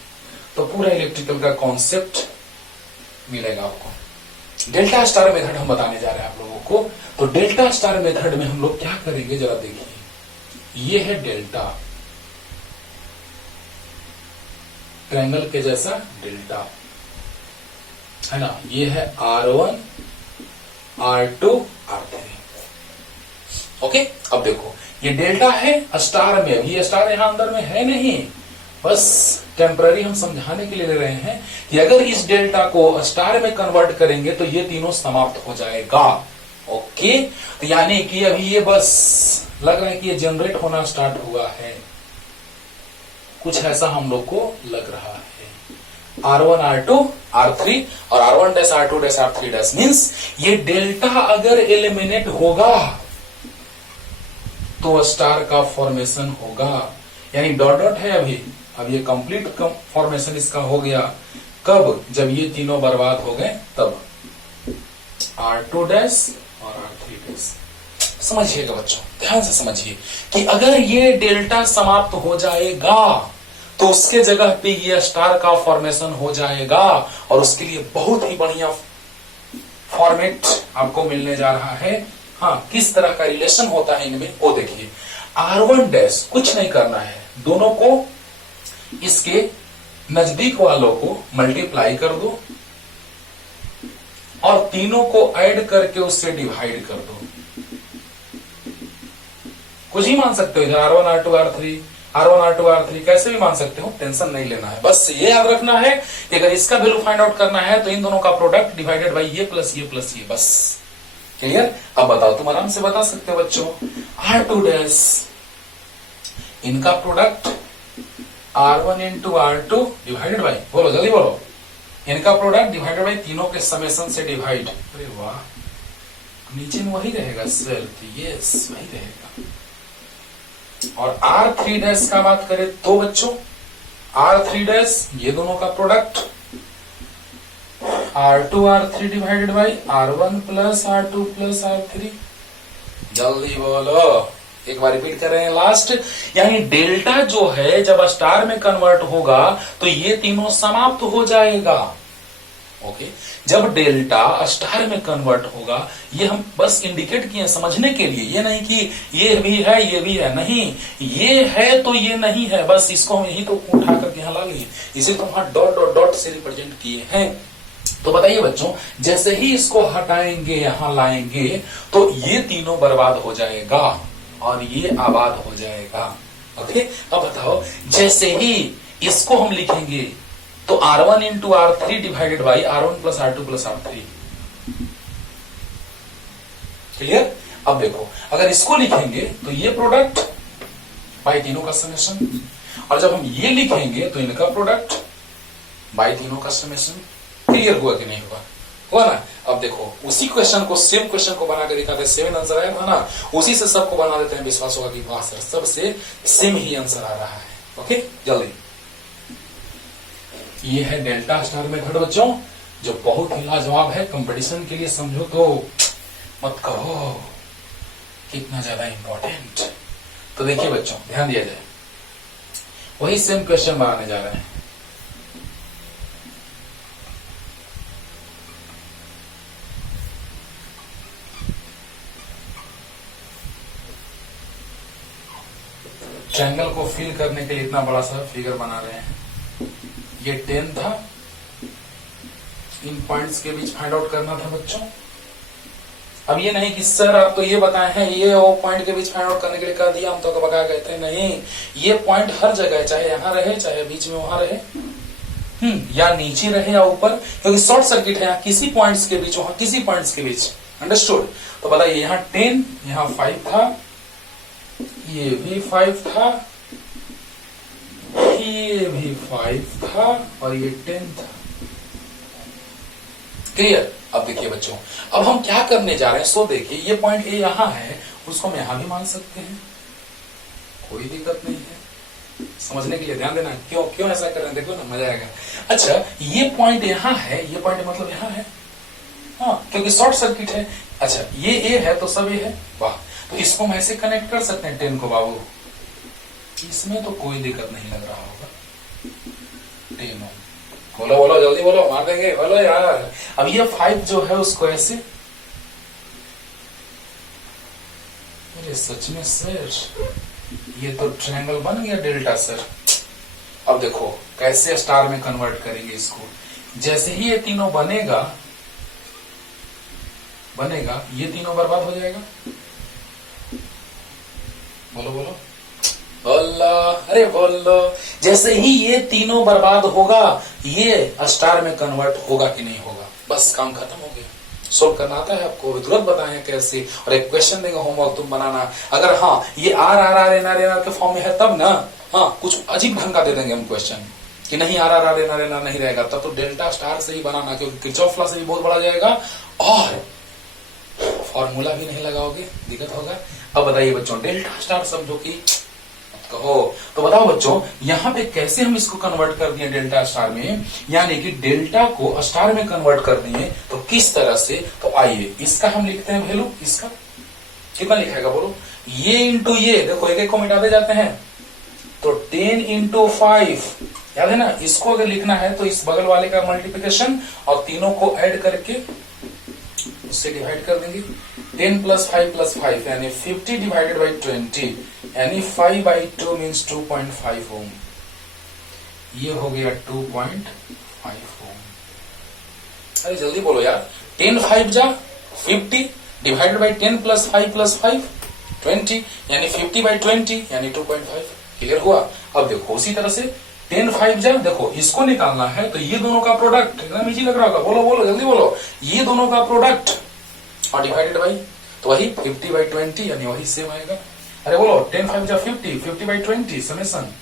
तो पूरा इलेक्ट्रिकल का कॉन्सेप्ट मिलेगा आपको। डेल्टा स्टार मेथड हम बताने जा रहे हैं आप लोगों को। तो डेल्टा स्टार मेथड में हम लोग क्या करेंगे जरा देखिए, ये है डेल्टा, ट्रायंगल के जैसा डेल्टा, है ना, ये है R1 R2 R3। ओके, अब देखो ये डेल्टा है स्टार में, अभी ये स्टार यहां अंदर में है नहीं, बस टेम्पररी हम समझाने के लिए ले रहे हैं कि अगर इस डेल्टा को स्टार में कन्वर्ट करेंगे तो ये तीनों समाप्त हो जाएगा। ओके, तो यानी कि अभी ये बस लग रहा है कि ये जनरेट होना स्टार्ट हुआ है, कुछ ऐसा हम लोग को लग रहा है। R1 R2 R3 और R1 dash R2 dash R3 dash means ये डेल्टा अगर एलिमिनेट होगा तो स्टार का फॉर्मेशन होगा, यानी डॉट डॉट है अभी, अब ये कंप्लीट फॉर्मेशन इसका हो गया कब, जब ये तीनों बर्बाद हो गए तब, R2 डैश और R3 डैश। समझिएगा बच्चों, ध्यान से समझिए कि अगर ये डेल्टा समाप्त हो जाएगा तो उसके जगह पे ये स्टार का फॉर्मेशन हो जाएगा, और उसके लिए बहुत ही बढ़िया फॉर्मेट आपको मिलने जा रहा है। हाँ, किस तरह का रिलेशन होता है इनमें वो देखिए। R1 डैश कुछ नहीं करना है, दोनों को इसके नजदीक वालों को मल्टीप्लाई कर दो और तीनों को ऐड करके उससे डिवाइड कर दो। कुछ ही मान सकते हो इधर R1 R2 R3 R1 R2 R3 कैसे भी मान सकते हो, टेंशन नहीं लेना है। बस ये याद रखना है कि अगर इसका वैल्यू फाइंड आउट करना है तो इन दोनों का प्रोडक्ट डिवाइडेड बाय ये प्लस ये प्लस ये, बस। क्लियर? अब बताओ, तुम आराम से बता सकते हो बच्चों। R2 डैश इनका product R1 into R2 divided by, बोलो जल्दी बोलो, इनका प्रोडक्ट डिवाइडेड बाय तीनों के समेशन से डिवाइड। अरे वाह, नीचे में वही रहेगा सर, यस वही रहेगा। और R3 डैश का बात करें तो बच्चों R3 डैश ये दोनों का product R2 R3 divided by R1 plus R2 plus R3। जल्दी बोलो, एक बार रिपीट कर रहे हैं लास्ट, यानी डेल्टा जो है जब स्टार में कन्वर्ट होगा तो ये तीनों समाप्त हो जाएगा। ओके, जब डेल्टा स्टार में कन्वर्ट होगा, ये हम बस इंडिकेट किए समझने के लिए, ये नहीं कि ये भी है ये भी है, नहीं, ये है तो ये नहीं है, बस इसको हम यही तो उठा करके यहां ला लिए, इसे तो वहां डॉट डॉट डॉट से रिप्रेजेंट किए हैं। तो बताइए बच्चों, जैसे ही इसको हटाएंगे यहां लाएंगे तो ये तीनों बर्बाद हो जाएगा और ये आबाद हो जाएगा। ओके, अब बताओ, जैसे ही इसको हम लिखेंगे तो R1 into R3 divided by R1 plus R2 plus R3। Clear? अब देखो, अगर इसको लिखेंगे तो ये प्रोडक्ट बाई तीनों का समेशन, और जब हम ये लिखेंगे तो इनका प्रोडक्ट बाई तीनों का समेशन। क्लियर हुआ कि नहीं हुआ? हुआ ना? अब देखो, उसी क्वेश्चन को, सेम क्वेश्चन को बना के दिखाते, 7 आंसर आया था ना, उसी से सबको बना देते हैं, विश्वास होगा कि वाह सर सबसे सेम ही आंसर आ रहा है। ओके, जल्दी। ये है डेल्टा स्टार मेथड बच्चों, जो बहुत ही लाजवाब है। कंपटीशन के लिए समझो तो मत कहो, कितना ज्यादा इंपॉर्टेंट। तो देखिए बच्चों ध्यान दिया जाए, वही सेम क्वेश्चन बनाने जा रहे हैं। ट्रायंगल को फिल करने के लिए इतना बड़ा सा फिगर बना रहे हैं। ये 10 था, इन पॉइंट्स के बीच फाइंड आउट करना था बच्चों। अब ये नहीं कि सर आप तो ये बताए हैं ये वो पॉइंट के बीच फाइंड आउट करने के लिए कर दिया, हम तो बता गए थे। नहीं, ये पॉइंट हर जगह है, चाहे यहाँ रहे चाहे बीच में वहां रहे, या नीचे रहे या ऊपर, क्योंकि शॉर्ट सर्किट है यहाँ किसी पॉइंट्स के बीच, वहां किसी पॉइंट्स के बीच। अंडरस्टूड? तो बताइए यहाँ 10, यहाँ 5 था, ये भी 5 था, ये भी 5 था और ये 10 था। क्लियर? अब देखिए बच्चों, अब हम क्या करने जा रहे हैं, सो देखिए ये पॉइंट ए यहां है, उसको हम यहां भी मान सकते हैं, कोई दिक्कत नहीं है। समझने के लिए ध्यान देना, क्यों क्यों ऐसा कर रहे हैं, देखो ना मजा आएगा। अच्छा ये पॉइंट यहां है, ये पॉइंट मतलब यहां है, हाँ क्योंकि शॉर्ट सर्किट है। अच्छा ये ए है तो सब ए है, वाह। तो इसको हम ऐसे कनेक्ट कर सकते हैं 10 को बाबू, इसमें तो कोई दिक्कत नहीं लग रहा होगा। 10 बोलो बोलो जल्दी बोलो, मार देंगे, बोलो यार। अब ये 5 जो है उसको ऐसे, अरे सच में सर ये तो ट्रायंगल बन गया डेल्टा सर। अब देखो कैसे स्टार में कन्वर्ट करेंगे इसको। जैसे ही ये तीनों बनेगा ये तीनों बर्बाद हो जाएगा। बोलो बोलो बोलो, अरे बोलो। जैसे ही ये तीनों बर्बाद होगा ये स्टार में कन्वर्ट होगा कि नहीं होगा, बस काम खत्म हो गया। सोल्व करना आता है आपको, तुरंत बताए हैं कैसे, और एक क्वेश्चन देंगे होमवर्क तुम बनाना। अगर हाँ ये R R R N R N R के फॉर्म में है तब ना, हाँ कुछ अजीब ढंग का दे देंगे हम क्वेश्चन कि नहीं R R R N R N R नहीं रहेगा, तब तो डेल्टा स्टार से ही बनाना, क्योंकि किरचॉफ लॉ से भी बहुत बड़ा जाएगा और फॉर्मूला भी नहीं लगाओगे, दिक्कत होगा। अब बताइए बच्चों डेल्टा स्टार शब्दों की कहो, तो बताओ बच्चों यहाँ पे कैसे हम इसको कन्वर्ट कर दिए डेल्टा स्टार में, यानी कि डेल्टा को स्टार में कन्वर्ट कर दिए। तो किस तरह से, तो आइए इसका हम लिखते हैं वैल्यू, इसका कितना लिखाएगा बोलो, ये इंटू ये, देखो एक एक को मिटाते जाते हैं, तो 10 इंटू 5, याद है ना। इसको अगर लिखना है तो इस बगल वाले का मल्टीप्लिकेशन और तीनों को ऐड करके उससे डिवाइड कर देंगे। 10 प्लस 5 प्लस 5 यानी 50 डिवाइडेड बाई 20 यानी 5/2 मीन्स 2.5 ओम। ये हो गया 2.5 ओम। अरे जल्दी बोलो यार, 10 5 जा 50 डिवाइडेड बाई 10 प्लस 5 प्लस 5 20 यानी 50/20 यानी 2.5। क्लियर हुआ? अब देखो उसी तरह से 10 5 जा, देखो इसको निकालना है तो ये दोनों का प्रोडक्ट, एकदम इजी लग रहा होगा, बोलो बोलो जल्दी बोलो, ये दोनों का प्रोडक्ट और डिवाइडेड बाई, तो वही 50/20 यानी वही सेम आएगा। अरे बोलो 10 5 जा 50, 50/20 समेसन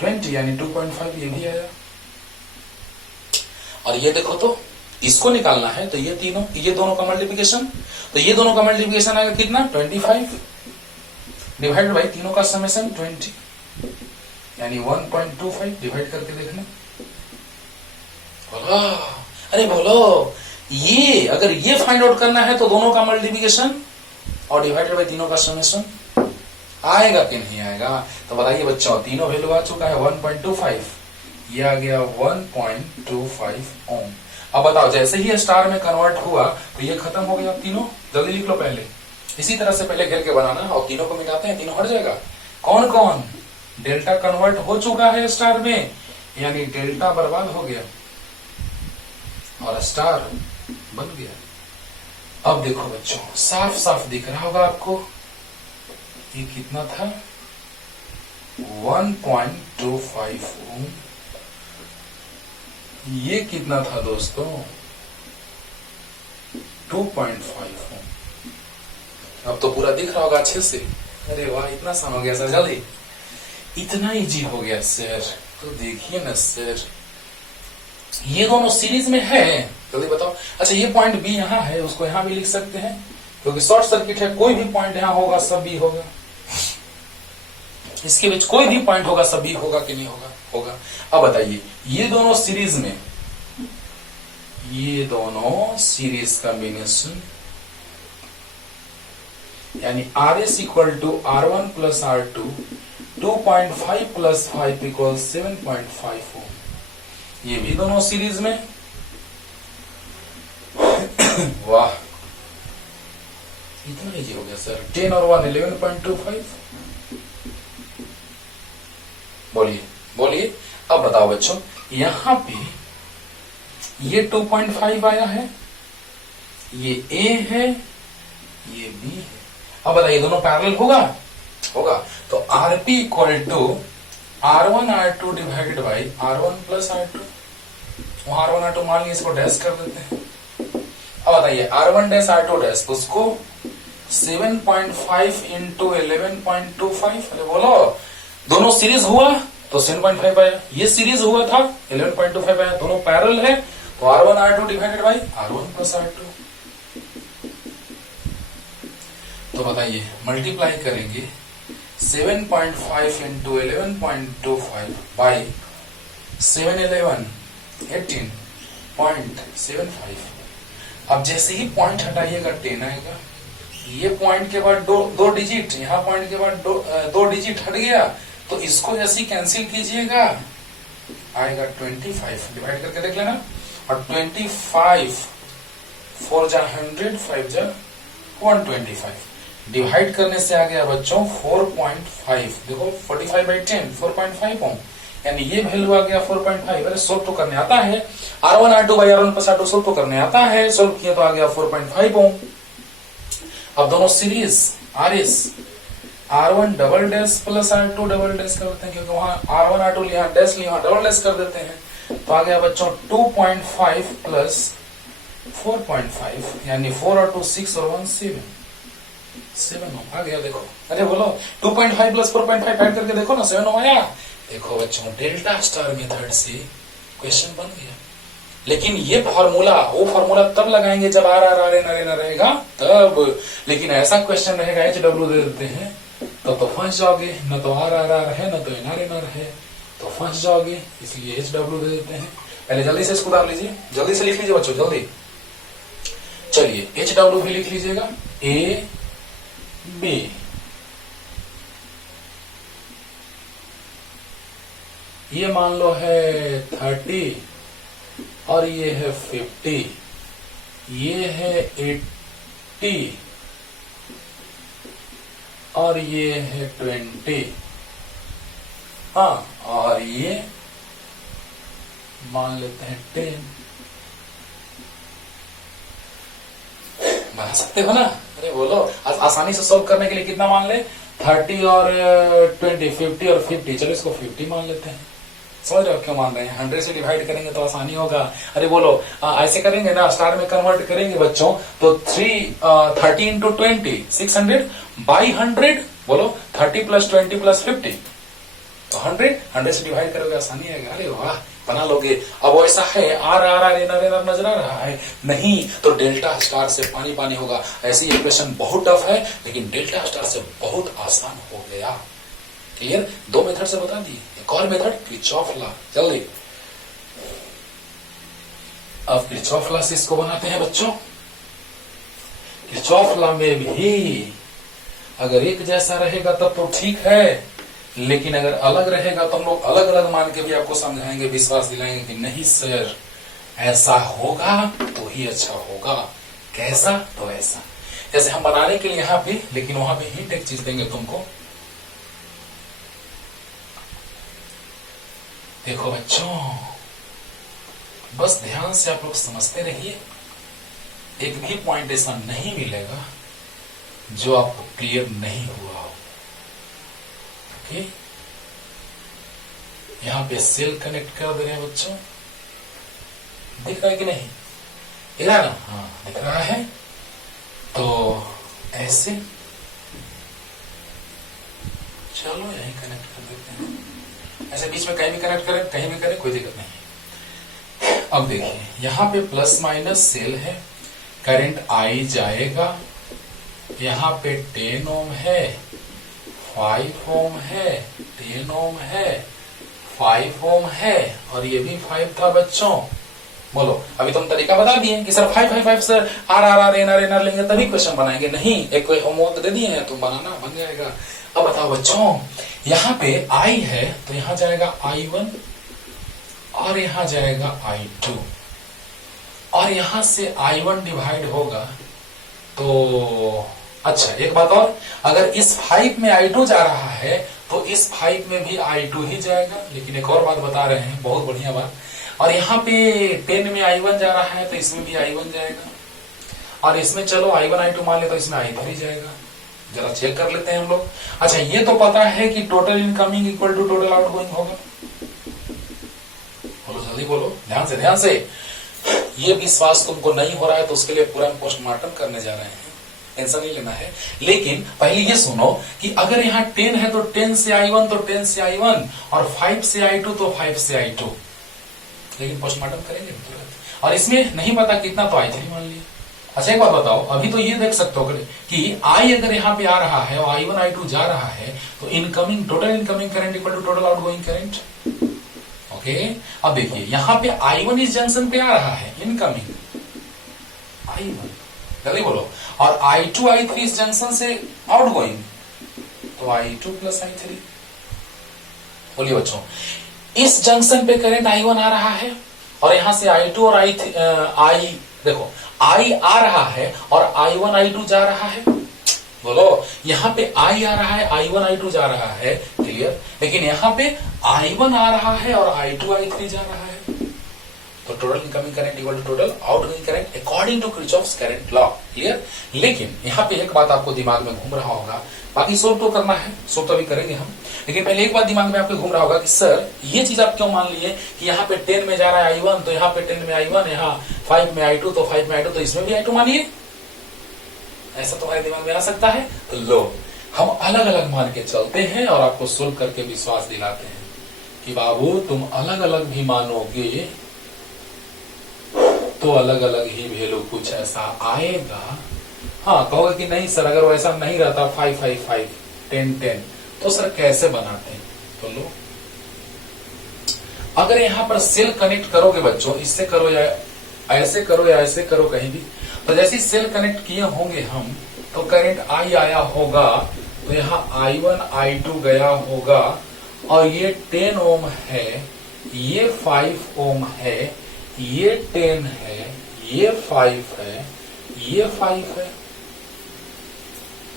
20 यानी 2.5, ये भी आया। और ये देखो तो इसको निकालना है तो ये दोनों का मल्टीप्लिकेशन, तो ये दोनों का मल्टीप्लिकेशन आएगा कितना 25 डिवाइडेड बाई तीनों का समेसन 20 यानी 1.25, डिवाइड करके देखना। बोलो अरे बोलो, ये अगर ये फाइंड आउट करना है तो दोनों का मल्टीप्लिकेशन और डिवाइडेड बाई तीनों का समेशन आएगा कि नहीं आएगा। तो बताइए बच्चों तीनों वैल्यू आ चुका है 1.25, ये आ गया 1.25 ओम। अब बताओ जैसे ही स्टार में कन्वर्ट हुआ तो ये खत्म हो गया तीनों, जल्दी लिख लो पहले। इसी तरह से पहले घेर के बनाना और तीनों को मिटाते हैं, तीनों हट जाएगा। कौन कौन, डेल्टा कन्वर्ट हो चुका है स्टार में यानी डेल्टा बर्बाद हो गया और स्टार बन गया। अब देखो बच्चों साफ साफ दिख रहा होगा आपको, ये कितना था 1.25 ओम, ये कितना था दोस्तों 2.5 ओम। अब तो पूरा दिख रहा होगा अच्छे से। अरे वाह इतना सा हो गया सर, जल्दी इतना इजी हो गया सर। तो देखिए ना सर ये दोनों सीरीज में है, जल्दी बताओ। अच्छा ये पॉइंट बी यहाँ है, उसको यहाँ भी लिख सकते हैं क्योंकि शॉर्ट सर्किट है, कोई भी पॉइंट यहाँ होगा सब भी होगा, इसके बीच कोई भी पॉइंट होगा सब भी होगा कि नहीं होगा, होगा। अब बताइए ये दोनों सीरीज में, ये दोनों सीरीज कॉम्बिनेशन यानी RS equal to R1 plus R2 2.5 plus 5 equal 7.5 ohm. ये भी दोनों सीरीज में। वाह, इतना इजी हो गया सर। 10 और 1 11.25। बोलिए बोलिए, अब बताओ बच्चों, यहां पे ये 2.5 आया है, ये A है, ये B है। अब बताइए दोनों पैरेलल होगा? होगा। तो RP equal to R1 R2 divided by R1 plus R2। वहां R1 R2 मान लिया, इसको डैश कर देते हैं। अब बताइए R1 डैश R2 डैश, उसको 7.5 इंटू 11.25। अरे बोलो, दोनों सीरीज हुआ तो 7.5 आया, ये सीरीज हुआ था 11.25 आया, दोनों पैरेलल है तो R1 R2 divided by R1 plus R2। तो बताइए मल्टीप्लाई करेंगे 7.5 इंटू 11.25 बाई 711 18.75। अब जैसे ही पॉइंट हटाइएगा 10 आएगा। ये पॉइंट के बाद दो डिजिट, यहाँ पॉइंट के बाद दो डिजिट हट गया, तो इसको जैसे ही कैंसिल कीजिएगा आएगा 25। डिवाइड करके देख लेना। और 25 4 जा 100, 5 जा 125। डिवाइड करने से आ गया बच्चों 4.5। देखो 45/10 4.5 ओम, यानी ये वैल्यू आ गया 4.5। अरे सोल्व तो करने आता है, R1 R2 by R1 plus R2 solve तो करने आता है। सोल्व किया तो आ गया 4.5 ओम। अब दोनों series RS R1 double dash plus R2 double dash कर देते हैं, क्योंकि वहां R1 R2 लिया डैश लिया, डबल डैश कर देते हैं। तो आ गया बच्चों 2.5 प्लस 4.5, यानी 4 और 2 6 और 1 7 आ गया। देखो, अरे बोलो 2.5 प्लस 4.5 ऐड करके देखो ना, 7 आया। देखो बच्चों, डेल्टा स्टार मेथड से क्वेश्चन बन गया। लेकिन ये फॉर्मूला, वो फॉर्मूला तब लगाएंगे जब आर आर आर एन रहेगा तब। लेकिन ऐसा क्वेश्चन रहेगा HW दे देते हैं तो फंस जाओगे। न तो आर आर आर है, न तो एन है, तो फंस जाओगे। इसलिए HW दे देते हैं। पहले जल्दी से इसको डाल लीजिए, जल्दी से लिख लीजिए बच्चों, जल्दी। चलिए HW भी लिख लीजिएगा, A B। ये मान लो है 30 और ये है 50, ये है 80 और ये है 20। हाँ, और ये मान लेते हैं 10। बना सकते हो ना? अरे बोलो, आसानी से सॉल्व करने के लिए कितना मान ले? 30 और 20, 50 और 50। चलो इसको 50 मान लेते हैं। समझ रहे हो क्यों मान रहे हैं? 100 से डिवाइड करेंगे तो आसानी होगा। अरे बोलो, ऐसे करेंगे ना, स्टार में कन्वर्ट करेंगे बच्चों, तो 30 इंटू 20 600 बाई 100। बोलो 30 प्लस 20 प्लस 50 तो 100 से डिवाइड करोगे, आसानी आएगा। अरे वाह, बना लोगे। अब ऐसा है आर आर आर एन नजर आ रहा है? नहीं, तो डेल्टा स्टार से पानी पानी होगा। ऐसी इक्वेशन बहुत टफ है, लेकिन डेल्टा स्टार से बहुत आसान हो गया। क्लियर? 2 मेथड से बता दिए। एक और मेथड किरचॉफ लॉ, जल्दी। अब किरचॉफ लॉ से इसको बनाते हैं बच्चों। किरचॉफ लॉ में भी अगर एक जैसा रहेगा तब तो ठीक है, लेकिन अगर अलग रहेगा तो हम लोग अलग अलग मान के भी आपको समझाएंगे, विश्वास दिलाएंगे कि नहीं सर ऐसा होगा तो ही अच्छा होगा। कैसा? तो ऐसा। जैसे हम बनाने के लिए यहां पे, लेकिन वहां पे हिंट एक चीज देंगे तुमको। देखो बच्चों, बस ध्यान से आप लोग समझते रहिए। एक भी पॉइंट ऐसा नहीं मिलेगा जो आपको क्लियर नहीं हुआ हो। ओके, यहां पे सेल कनेक्ट कर दे रहे हैं बच्चों, दिख रहा है कि नहीं? दिख रहा है ना? हाँ, दिख रहा है। तो ऐसे चलो यही कनेक्ट कर देते हैं। ऐसे बीच में कहीं भी कनेक्ट करें, कहीं भी करें, कोई दिक्कत नहीं। अब देखिए, यहां पे प्लस माइनस सेल है, करंट आई जाएगा। यहां पे 10 ओम है, 5 ओम है, 10 ओम है, 5 ओम है, और ये भी 5 था बच्चों, बोलो, अभी तुम तरीका बता दिए कि sir 5 5 5 sir R N R लेंगे तभी क्वेश्चन बनाएंगे। नहीं, एक कोई होमवर्क दे दिए हैं, तुम बनाना, बन जाएगा। अब बताओ बच्चों, यहाँ पे आई है तो यहाँ जाएगा I1 और यहाँ जाएगा I2, और यहां से I1 डिवाइड होगा तो अच्छा एक बात और, अगर इस 5 में I2 जा रहा है तो इस 5 में भी I2 ही जाएगा। लेकिन एक और बात बता रहे हैं, बहुत बढ़िया बात, और यहाँ पे 10 में I1 जा रहा है तो इसमें भी I1 जाएगा, और इसमें चलो I1 I2 मान ले तो इसमें I3 जाएगा। जरा चेक कर लेते हैं हम लोग। अच्छा, ये तो पता है कि total incoming equal to total outgoing होगा। बोलो जल्दी बोलो, ध्यान से ध्यान से। ये विश्वास तुमको नहीं हो रहा है तो उसके लिए पूरा पोस्टमार्टम करने जा रहे हैं, टेंशन नहीं लेना है। लेकिन पहले ये सुनो कि अगर यहाँ 10 है तो 10 से I1 तो 10 से I1, और 5 से I2 तो 5 से I2, लेकिन पोस्टमार्टम करेंगे तुरंत। और इसमें नहीं पता कितना तो I3 मान लिया। अच्छा एक बात बताओ, अभी तो ये देख सकते हो कि I अगर यहाँ पे आ रहा है और I1 I2 जा रहा है तो incoming total incoming current equal to total outgoing current. Okay, अब देखिए यहाँ पे I1 इस जंक्शन पे आ रहा है, इनकमिंग I1, जल्दी बोलो, और I2 I3 इस जंक्शन से आउटगोइंग, तो I2 प्लस I3। बोलिए बच्चों, इस जंक्शन पे करंट I1 आ रहा है और यहां से I2 और I देखो I आ रहा है और I1 I2 जा रहा है। बोलो, यहाँ पे I आ रहा है, I1 I2 जा रहा है, क्लियर। लेकिन यहाँ पे I1 आ रहा है और I2 I3 जा रहा है, तो total incoming current equal to total outgoing current according to Kirchhoff's current law, clear. लेकिन यहाँ पे एक बात आपको दिमाग में घूम रहा होगा, बाकी सोल्व तो करना है, सोल्व तो अभी करेंगे हम, लेकिन पहले एक बात दिमाग में आपके घूम रहा होगा कि सर ये चीज आप क्यों मान लिए कि यहाँ पे 10 में जा रहा है I1 तो यहाँ पे 10 में I1, यहाँ 5 में I2 तो 5 में I2 तो इसमें भी I2 मानिए। ऐसा तुम्हारे दिमाग में आ सकता है? तो लो, हम अलग अलग मान के चलते हैं और आपको सोल्व करके विश्वास दिलाते हैं कि बाबू तुम अलग अलग भी मानोगे तो अलग अलग ही वैल्यू कुछ ऐसा आएगा। हाँ, कहोगे कि नहीं सर अगर वैसा नहीं रहता 5 5 5 10 10 तो सर कैसे बनाते हैं? तो लो, अगर यहां पर सेल कनेक्ट करोगे बच्चों, इससे करो या ऐसे करो या ऐसे करो कहीं भी, तो जैसे सेल कनेक्ट किए होंगे हम तो करंट I आया होगा तो यहाँ I1 I2 गया होगा, और ये 10 ओम है, ये 5 ओम है, ये 10 है, ये 5 है, ये 5 है।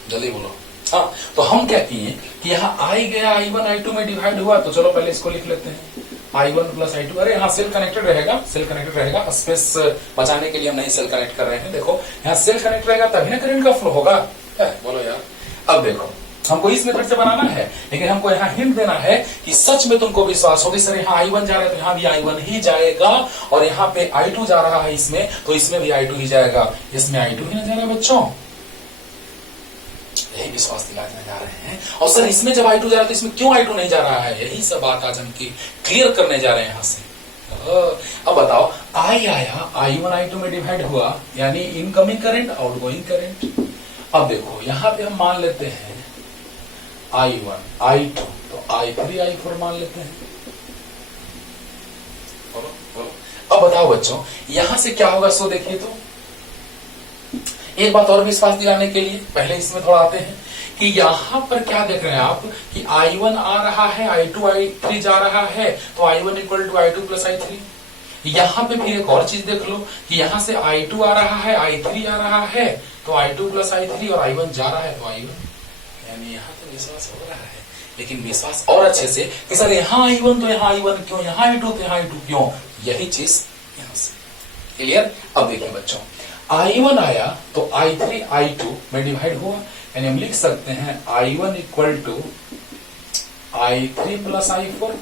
जल्दी बोलो। हाँ, तो हम क्या किए कि यहाँ I गया I1 I2 में डिवाइड हुआ, तो चलो पहले इसको लिख लेते हैं I1 प्लस I2। अरे यहाँ सेल कनेक्टेड रहेगा, सेल कनेक्टेड रहेगा, स्पेस बचाने के लिए हम नहीं सेल कनेक्ट कर रहे हैं। देखो यहाँ सेल कनेक्ट रहेगा तभी ना करंट का फ्लो होगा। बोलो यार, अब देखो हमको इस मेथड से बनाना है, लेकिन हमको यहाँ हिंट देना है कि सच में तुमको विश्वास होगी सर यहाँ I1 जा रहा है तो यहाँ भी I1 ही जाएगा, और यहाँ पे I2 जा रहा है इसमें तो इसमें भी I2 ही जाएगा, इसमें I2 ही ना जा रहा है बच्चों। यही विश्वास दिलाने जा रहे हैं। और सर इसमें जब I2 जा रहा है तो इसमें क्यों I2 नहीं जा रहा है? यही सब बात आज हम की क्लियर करने जा रहे हैं यहाँ से। अब बताओ, I आया, I1 I2 में डिवाइड हुआ, यानी इनकमिंग करंट आउटगोइंग करंट। अब देखो यहाँ पे हम मान लेते हैं I1 I2 तो I3 I4 मान लेते हैं। बोलो बोलो। अब बताओ बच्चों यहां से क्या होगा, सो देखिए तो एक बात और विश्वास दिलाने के लिए पहले इसमें थोड़ा आते हैं कि यहां पर क्या देख रहे हैं आप कि I1 आ रहा है, I2 I3 जा रहा है, तो I1 equal to I2 plus I3। यहां पे फिर एक और चीज देख लो कि यहां से I2 आ रहा है, I3 आ रहा है, तो I2 प्लस I3, और I1 जा रहा है तो I1, यानी यहाँ तो विश्वास हो रहा है। लेकिन विश्वास और अच्छे से कि सर यहाँ I1 तो यहाँ I1 क्यों, यहाँ I2 तो यहाँ I2 क्यों, यही चीज यहाँ से क्लियर। अब देखिए बच्चों, I1 आया तो I3 I2 में डिवाइड हुआ, यानी हम लिख सकते हैं I1 equal to I3 plus I4।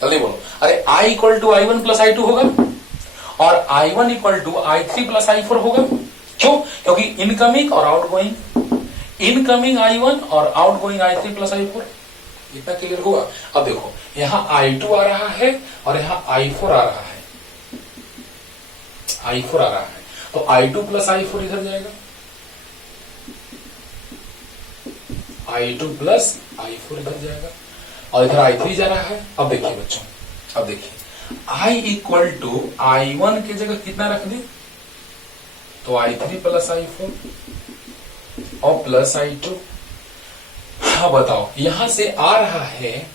जल्दी बोलो, अरे I equal to I1 plus I2 होगा और I1 equal to I3 plus I4 होगा। क्यों? क्योंकि इनकमिंग और आउटगोइंग, इनकमिंग I1 और आउटगोइंग I3 प्लस I4। इतना क्लियर हुआ। अब देखो यहाँ I2 आ रहा है और यहाँ I4 आ रहा है, I4 आ रहा है, तो I2 प्लस I4 इधर जाएगा, I2 प्लस I4 इधर जाएगा, और इधर I3 जा रहा है। अब देखिए बच्चों, अब देखिए आई इक्वल टू I1 की जगह कितना रख दे, तो I3 प्लस I4 और प्लस I2। हाँ बताओ, यहां से आ रहा है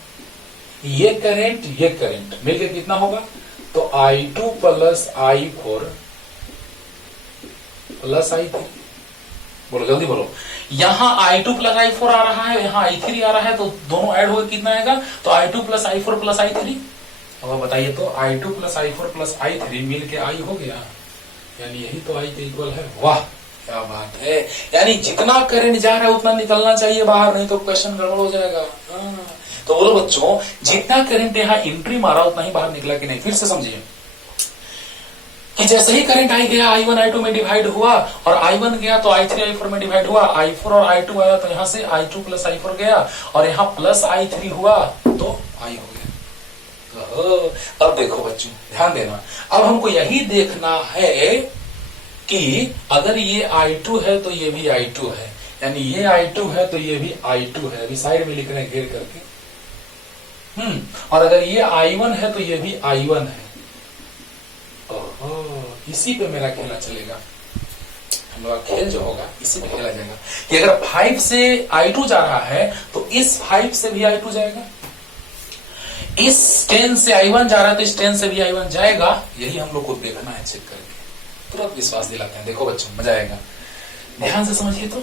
ये करंट मिलकर कितना होगा, तो I2 plus I4 plus I3। बोलो जल्दी बोलो, यहां I2 प्लस I4 आ रहा है, यहां I3 आ रहा है, तो दोनों ऐड होकर कितना आएगा, तो I2 plus I4 plus I3। अब बताइए तो I2 plus I4 plus I3 मिल के I हो गया, यानी यही तो I के इक्वल है। वाह क्या बात है, यानी जितना करंट जा रहा है उतना निकलना चाहिए बाहर, नहीं तो क्वेश्चन गड़बड़ हो जाएगा। तो बोलो बच्चों, जितना करंट यहाँ एंट्री मारा उतना ही बाहर निकला कि नहीं। फिर से समझिए कि जैसे ही करंट आई गया I1 I2 में डिवाइड हुआ, और I1 गया तो I3 I4 में डिवाइड हुआ, I4 और I2 आया तो यहां से I2 प्लस I4 गया, और यहाँ प्लस I3 हुआ तो I हो गया। अब देखो बच्चों ध्यान देना, अब हमको यही देखना है कि अगर ये I2 है तो ये भी I2 है, यानी ये I2 है तो ये भी I2 है, अभी साइड में लिख रहे हैं घेर करके। और अगर ये I1 है तो ये भी I1 है। ओहो, इसी पे मेरा खेला चलेगा, हम लोग खेल जो होगा इसी पे खेला जाएगा कि अगर 5 से I2 जा रहा है तो इस 5 से भी I2 जाएगा, इस 10 से I1 जा रहा है तो इस 10 से भी I1 जाएगा। यही हम लोग को देखना है, चेक करके तुरंत विश्वास दिलाते हैं। देखो बच्चों मजा आएगा, ध्यान से समझिए, तो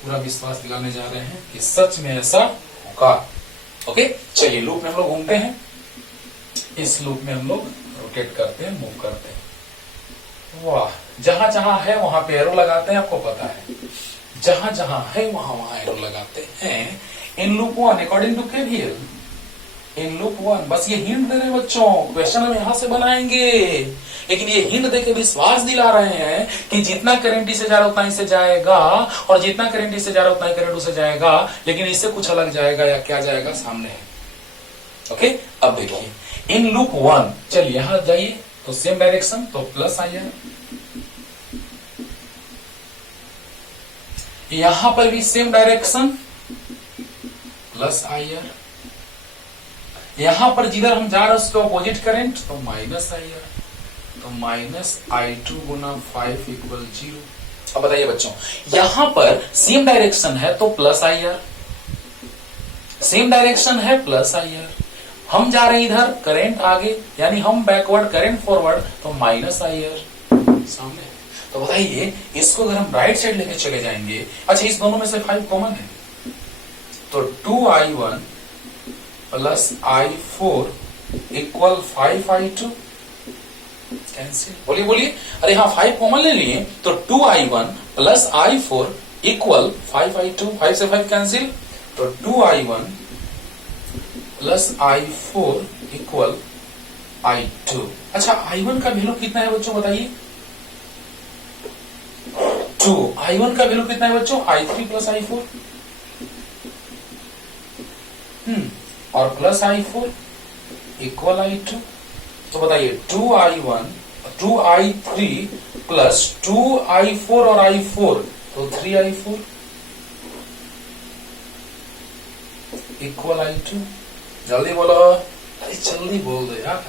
पूरा विश्वास दिलाने जा रहे हैं कि सच में ऐसा होगा। ओके चलिए, लूप में हम लोग घूमते हैं, इस लूप में हम लोग रोटेट करते हैं, मूव करते हैं। वाह, जहां जहां है वहां पे एरो लगाते हैं, आपको पता है, जहां जहां है वहां वहां एरो लगाते हैं। In loop 1 according to KVL, in loop 1 बस ये हिंट दे रहे हैं बच्चों, क्वेश्चन हम यहां से बनाएंगे, लेकिन ये हिंट देके विश्वास दिला रहे हैं कि जितना करंट इससे जा रहा उतना इससे जाएगा, और जितना करंट इससे जा रहा उतना ही करंट उससे जाएगा, लेकिन इससे कुछ अलग जाएगा या क्या जाएगा सामने है। ओके अब देखिए, इन लूप 1 चलिए यहां जाइए तो सेम डायरेक्शन, तो प्लस IR, यहां पर भी सेम डायरेक्शन प्लस IR, यहां पर जिधर हम जा रहे हैं उसके ऑपोजिट करंट तो माइनस IR, तो माइनस I2 गुना 5 इक्वल 0। अब बताइए बच्चों, यहां पर सेम डायरेक्शन है तो प्लस IR, सेम डायरेक्शन है प्लस IR, हम जा रहे हैं इधर करंट आगे, यानी हम बैकवर्ड करंट फॉरवर्ड तो माइनस IR सामने। तो बताइए इसको अगर हम राइट साइड लेके चले जाएंगे, अच्छा इस दोनों में से 5 कॉमन है, तो 2I1 plus I4 equal 5I2 cancel. बोलिए बोलिए, अरे हाँ 5 कॉमन ले लिए तो 2I1 plus I4 equal 5I2, 5 से 5 कैंसिल, तो 2I1 plus I4 equal I2। अच्छा I1 का वैल्यू कितना है बच्चों बताइए, 2। I1 का वैल्यू कितना है बच्चों, I3 प्लस I4, और प्लस I4 इक्वल I2। तो बताइए 2I3 प्लस 2I4 और I4 तो 3I4 इक्वल I2। जल्दी बोलो, अरे जल्दी बोल दो यार।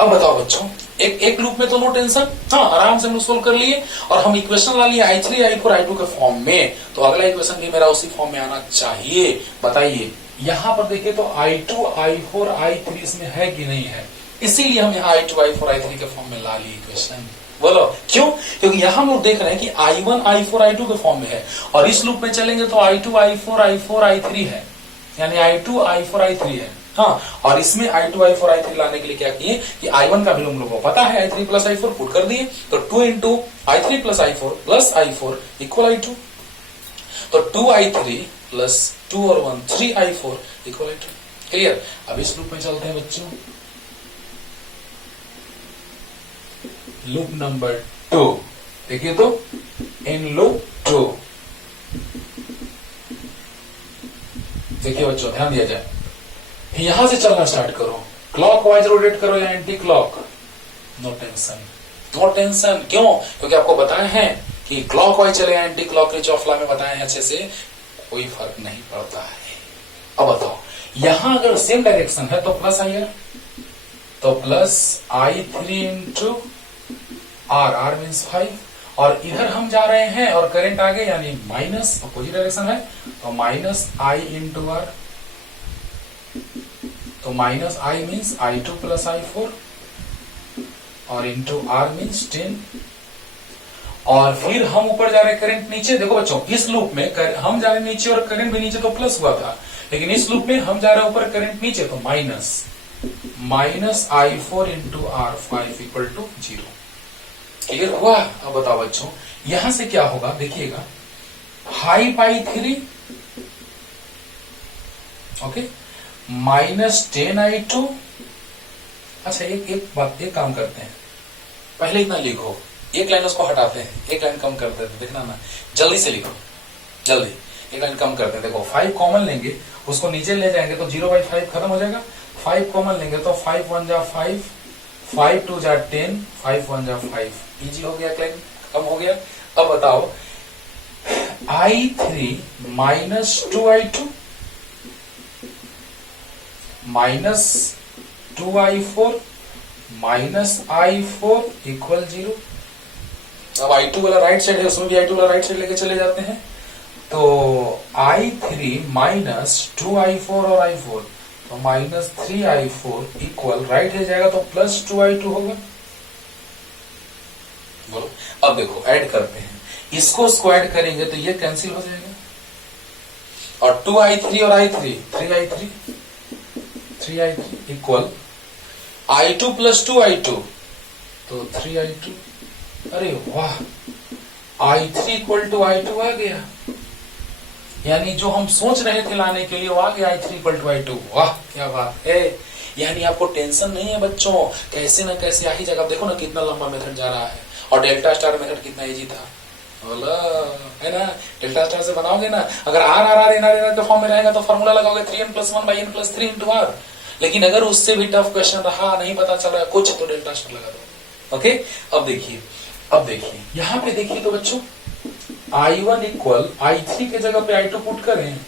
अब बताओ बच्चों, एक लूप में तो नो टेंशन, हाँ आराम से हम सोल्व कर लिए, और हम इक्वेशन ला लिए I3 I4 I2 के फॉर्म में, तो अगला इक्वेशन भी मेरा उसी फॉर्म में आना चाहिए। बताइए यहां पर देखिए तो I2 I4 I3 इसमें है कि नहीं है, इसीलिए हम यहाँ I2 I4 I3 के फॉर्म में ला लिए इक्वेशन। बोलो क्यों, क्योंकि यहां हम लोग देख रहे हैं कि I1 I4 I2 के फॉर्म में है, और इस लूप में चलेंगे तो I2 I4 I4 I3 है, यानी I2 I4 I3 है। हाँ, और इसमें I2 I4 I3 लाने के लिए क्या किए कि I1 का वैल्यू हम लोग को पता है, I3 प्लस I4 पुट कर दिए, तो 2 into I3 plus I4 plus I4 equal I2, तो 2I3 प्लस 2 और 1 3I4 इक्वल I2। क्लियर। अब इस लूप में चलते हैं बच्चों, लूप नंबर 2 देखिए तो, इन लूप 2 देखिए बच्चों ध्यान दिया जाए, यहां से चलना स्टार्ट करो, क्लॉक वाइज रोटेट करो या anti clock, no tension, no tension. क्यों, क्योंकि आपको बताया है कि क्लॉक वाइज चले या anti clock rich of law में बताए हैं अच्छे से, कोई फर्क नहीं पड़ता है। अब बताओ यहां अगर सेम डायरेक्शन है तो प्लस आई आर, तो plus I3 into R means 5, और इधर हम जा रहे हैं और करंट आगे यानी माइनस अपोजिट डायरेक्शन है, तो माइनस I इंटू आर, तो minus I means I2 plus I4 और इंटू आर मीन्स 10, और फिर हम ऊपर जा रहे हैं करंट नीचे। देखो बच्चों इस लूप में हम जा रहे हैं नीचे और करंट भी नीचे, तो प्लस हुआ था, लेकिन इस लूप में हम जा रहे हैं ऊपर करंट नीचे, तो minus I4 into R5 equal to 0। Clear हुआ? अब बताओ बच्चों यहां से क्या होगा, देखिएगा हाई पाई 3 ओके माइनस 10I2। अच्छा एक काम करते हैं, पहले इतना लिखो, एक लाइन उसको हटाते हैं, एक लाइन कम करते हैं, देखना ना, जल्दी से लिखो, जल्दी एक लाइन कम करते हैं। देखो 5 कॉमन लेंगे, उसको नीचे ले जाएंगे तो 0/5 खत्म हो जाएगा। 5 कॉमन लेंगे तो 5 1 जा 5, 5 2 जा 10, 5 1 जा 5, इजी हो गया, लाइन कम हो गया। अब बताओ I3 minus 2I2 minus 2I4 minus I4 equal 0। अब I2 वाला राइट साइड है, उसमें भी I2 वाला राइट साइड लेके चले जाते हैं, तो I3 माइनस 2I4 और I4, तो माइनस 3I4 इक्वल राइट है जाएगा तो प्लस 2I2 होगा। बोलो अब देखो ऐड करते हैं, इसको ऐड करेंगे तो ये कैंसिल हो जाएगा, और 2I3 और I3 3I3 equal I2 plus 2I2, तो 3I2। अरे वाह, I3 इक्वल टू I2 आ गया, यानी जो हम सोच रहे थे लाने के लिए वो आ गया, I3 इक्वल टू I2। वाह क्या बात है, यानी आपको टेंशन नहीं है बच्चों, कैसे ना कैसे आ ही जाएगा। देखो ना कितना लंबा मेथड जा रहा है, और डेल्टा स्टार मेथड कितना इजी था, बोला है ना। डेल्टा स्टार से बनाओगे ना, अगर R एन के फॉर्म में रहेगा तो फॉर्मूला लगाओगे 3n+1/n+3 इंटू R, लेकिन अगर उससे भी टफ क्वेश्चन रहा, नहीं पता चल रहा कुछ, तो डेल्टा स्टार लगा दो। ओके अब देखिए यहां पे देखिए तो बच्चों I1 इक्वल I3 के जगह पे I2 पुट करें,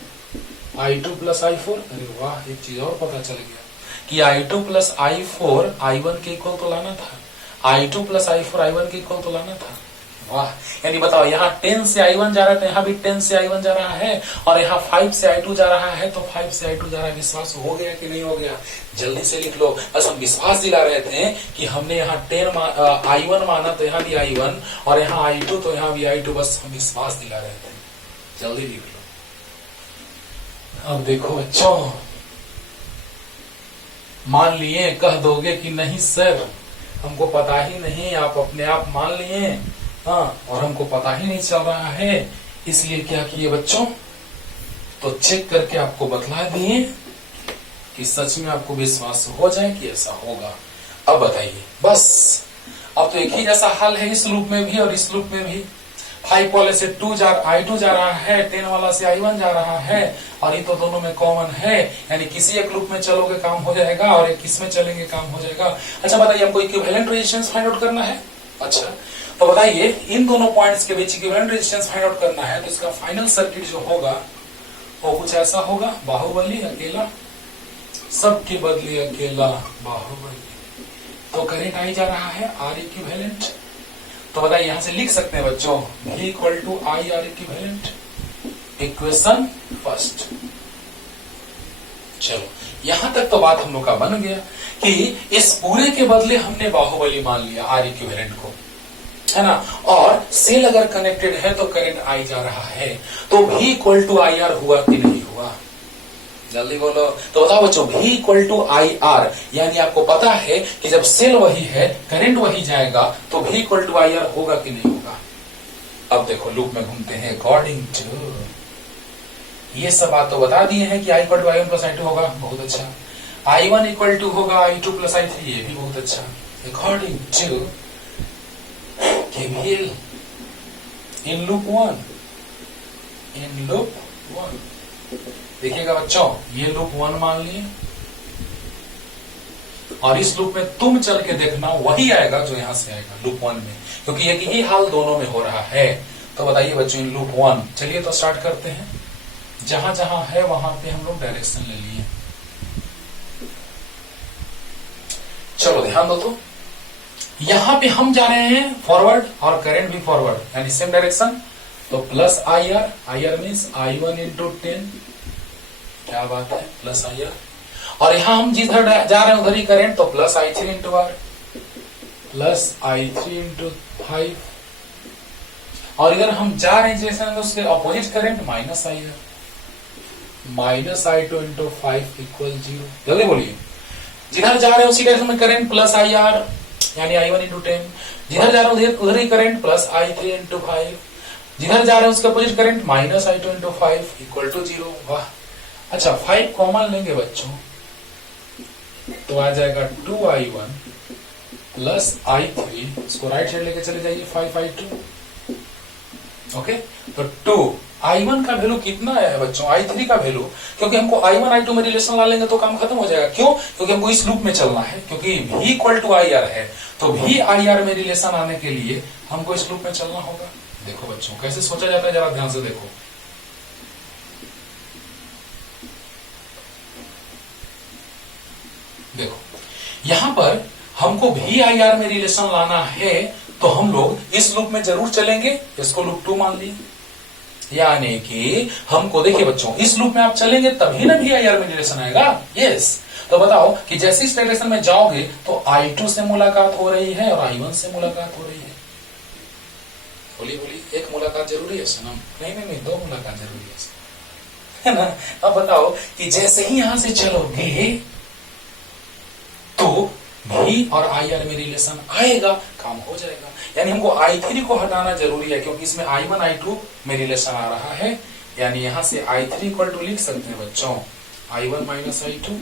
I2 प्लस I4। अरे वाह, एक चीज और पता चल गया कि I2 प्लस I4 I1 के इक्वल तो लाना था, I2 प्लस I4 I1 के इक्वल तो लाना था। वाह, यानी बताओ यहाँ 10 से I1 जा रहा है तो यहाँ भी 10 से I1 जा रहा है, और यहाँ 5 से I2 जा रहा है तो 5 से I2 जा रहा है। विश्वास हो गया कि नहीं हो गया? जल्दी से लिख लो। बस हम विश्वास दिला रहे थे कि हमने यहाँ 10 I1 माना तो यहाँ भी I1, और यहाँ I2 तो यहाँ भी I2, बस हम विश्वास दिला रहे थे। जल्दी लिख लो। अब देखो बच्चों, मान लिए, कह दोगे कि नहीं सर हमको पता ही नहीं, आप अपने आप मान लिए, हाँ, और हमको पता ही नहीं चल रहा है, इसलिए क्या किए बच्चों, तो चेक करके आपको बतला दिए कि सच में आपको विश्वास हो जाए कि ऐसा होगा। अब बताइए, बस अब तो एक ही जैसा हल है इस लूप में भी और इस लूप में भी। 5 वाले से I2 जा रहा है, 10 वाला से I1 जा रहा है, और ये तो दोनों में कॉमन है, यानी किसी एक लूप में चलोगे काम हो जाएगा, और एक किस में चलेंगे काम हो जाएगा। अच्छा बताइए, हमको इक्विवेलेंट रेजिस्टेंस फाइंड आउट करना है। अच्छा तो बताइए, इन दोनों पॉइंट्स के बीच इक्विवेलेंट रेजिस्टेंस फाइंड आउट करना है, तो इसका फाइनल सर्किट जो होगा वो कुछ ऐसा होगा, बाहुबली अकेला, सबके बदले अकेला बाहुबली। तो करंट आई जा रहा है R इक्विवेलेंट, तो बताइए यहां से लिख सकते हैं बच्चों, V equal to I R equivalent, equation first. चलो यहां तक तो बात हम लोग का बन गया कि इस पूरे के बदले हमने बाहुबली मान लिया R इक्विवेलेंट को, है ना, और सेल अगर कनेक्टेड है तो करंट आई जा रहा है, तो V equal to I R हुआ कि नहीं हुआ? जल्दी बोलो। तो बताओ बच्चों, V equal to I R, यानी आपको पता है कि जब सेल वही है करंट वही जाएगा, तो V equal to I R होगा कि नहीं होगा? अब देखो लूप में घूमते हैं। अकॉर्डिंग टू, ये सब बात तो बता दिए हैं कि I equal to I1 plus I2 होगा, बहुत अच्छा। I1 इक्वल टू होगा I2 प्लस I3, ये भी बहुत अच्छा। According to KVL in loop 1, देखिएगा बच्चों, ये लूप 1 मान लिए, और इस लूप में तुम चल के देखना वही आएगा जो यहां से आएगा लूप 1 में, क्योंकि एक ही हाल दोनों में हो रहा है। तो बताइए बच्चों, इन लूप 1, चलिए तो स्टार्ट करते हैं। जहां जहां है वहां पे हम लोग डायरेक्शन ले लिए। चलो ध्यान दो, तो यहां पे हम जा रहे हैं फॉरवर्ड और करंट भी फॉरवर्ड यानी सेम डायरेक्शन, तो plus I are, I R means I one into 10, क्या बात है, प्लस आई आर। और यहां हम जिधर जा रहे हैं उधर ही करंट, तो plus I three into R, plus I three into 5। और इधर हम जा रहे हैं जैसे उसके opposite current, minus I R, minus I two into 5 equal 0। जल्दी बोलिए, जिधर जा रहे हैं उसी डायरेक्शन में करंट प्लस आई आर यानी आई वन इंटू 10, जिधर जा रहे हैं उधर ही current plus I three into 5, जिधर जा रहे हैं उसका opposite current minus I two into 5 equal to 0। वाह, अच्छा 5 कॉमन लेंगे बच्चों, तो आ जाएगा 2i1 प्लस i3, इसको राइट साइड लेके चले जाइए, 5i2। ओके, तो 2i1 का वैल्यू कितना है बच्चों, i3 का वैल्यू, क्योंकि हमको i1 i2 में रिलेशन ला लेंगे तो काम खत्म हो जाएगा। क्यों? क्योंकि हमको इस लूप में चलना है, क्योंकि v equal to I R है, तो v आई आर में रिलेशन आने के लिए हमको इस लूप में चलना होगा। देखो बच्चों कैसे सोचा जाता है, जरा ध्यान से देखो। देखो यहां पर हमको भी आई आर में रिलेशन लाना है, तो हम लोग इस लूप में जरूर चलेंगे, इसको लूप 2 मान ली, यानी कि हमको देखिए बच्चों इस लूप में आप चलेंगे तभी ना भी आई आर में रिलेशन आएगा। यस, तो बताओ कि जैसे इस डायरेक्शन में जाओगे तो I2 से मुलाकात हो रही है और I1 से मुलाकात हो रही है। बोली बोली, एक मुलाकात जरूरी है सनम? नहीं, 2 मुलाकात जरूरी है ना। अब बताओ कि जैसे ही यहां से चलोगे तो भी और आई आर में रिलेशन आएगा, काम हो जाएगा। यानी हमको I3 को हटाना जरूरी है, क्योंकि इसमें I1 I2 में रिलेशन आ रहा है, यानी यहां से I3 इक्वल टू लिख सकते हैं बच्चों I1 माइनस I2।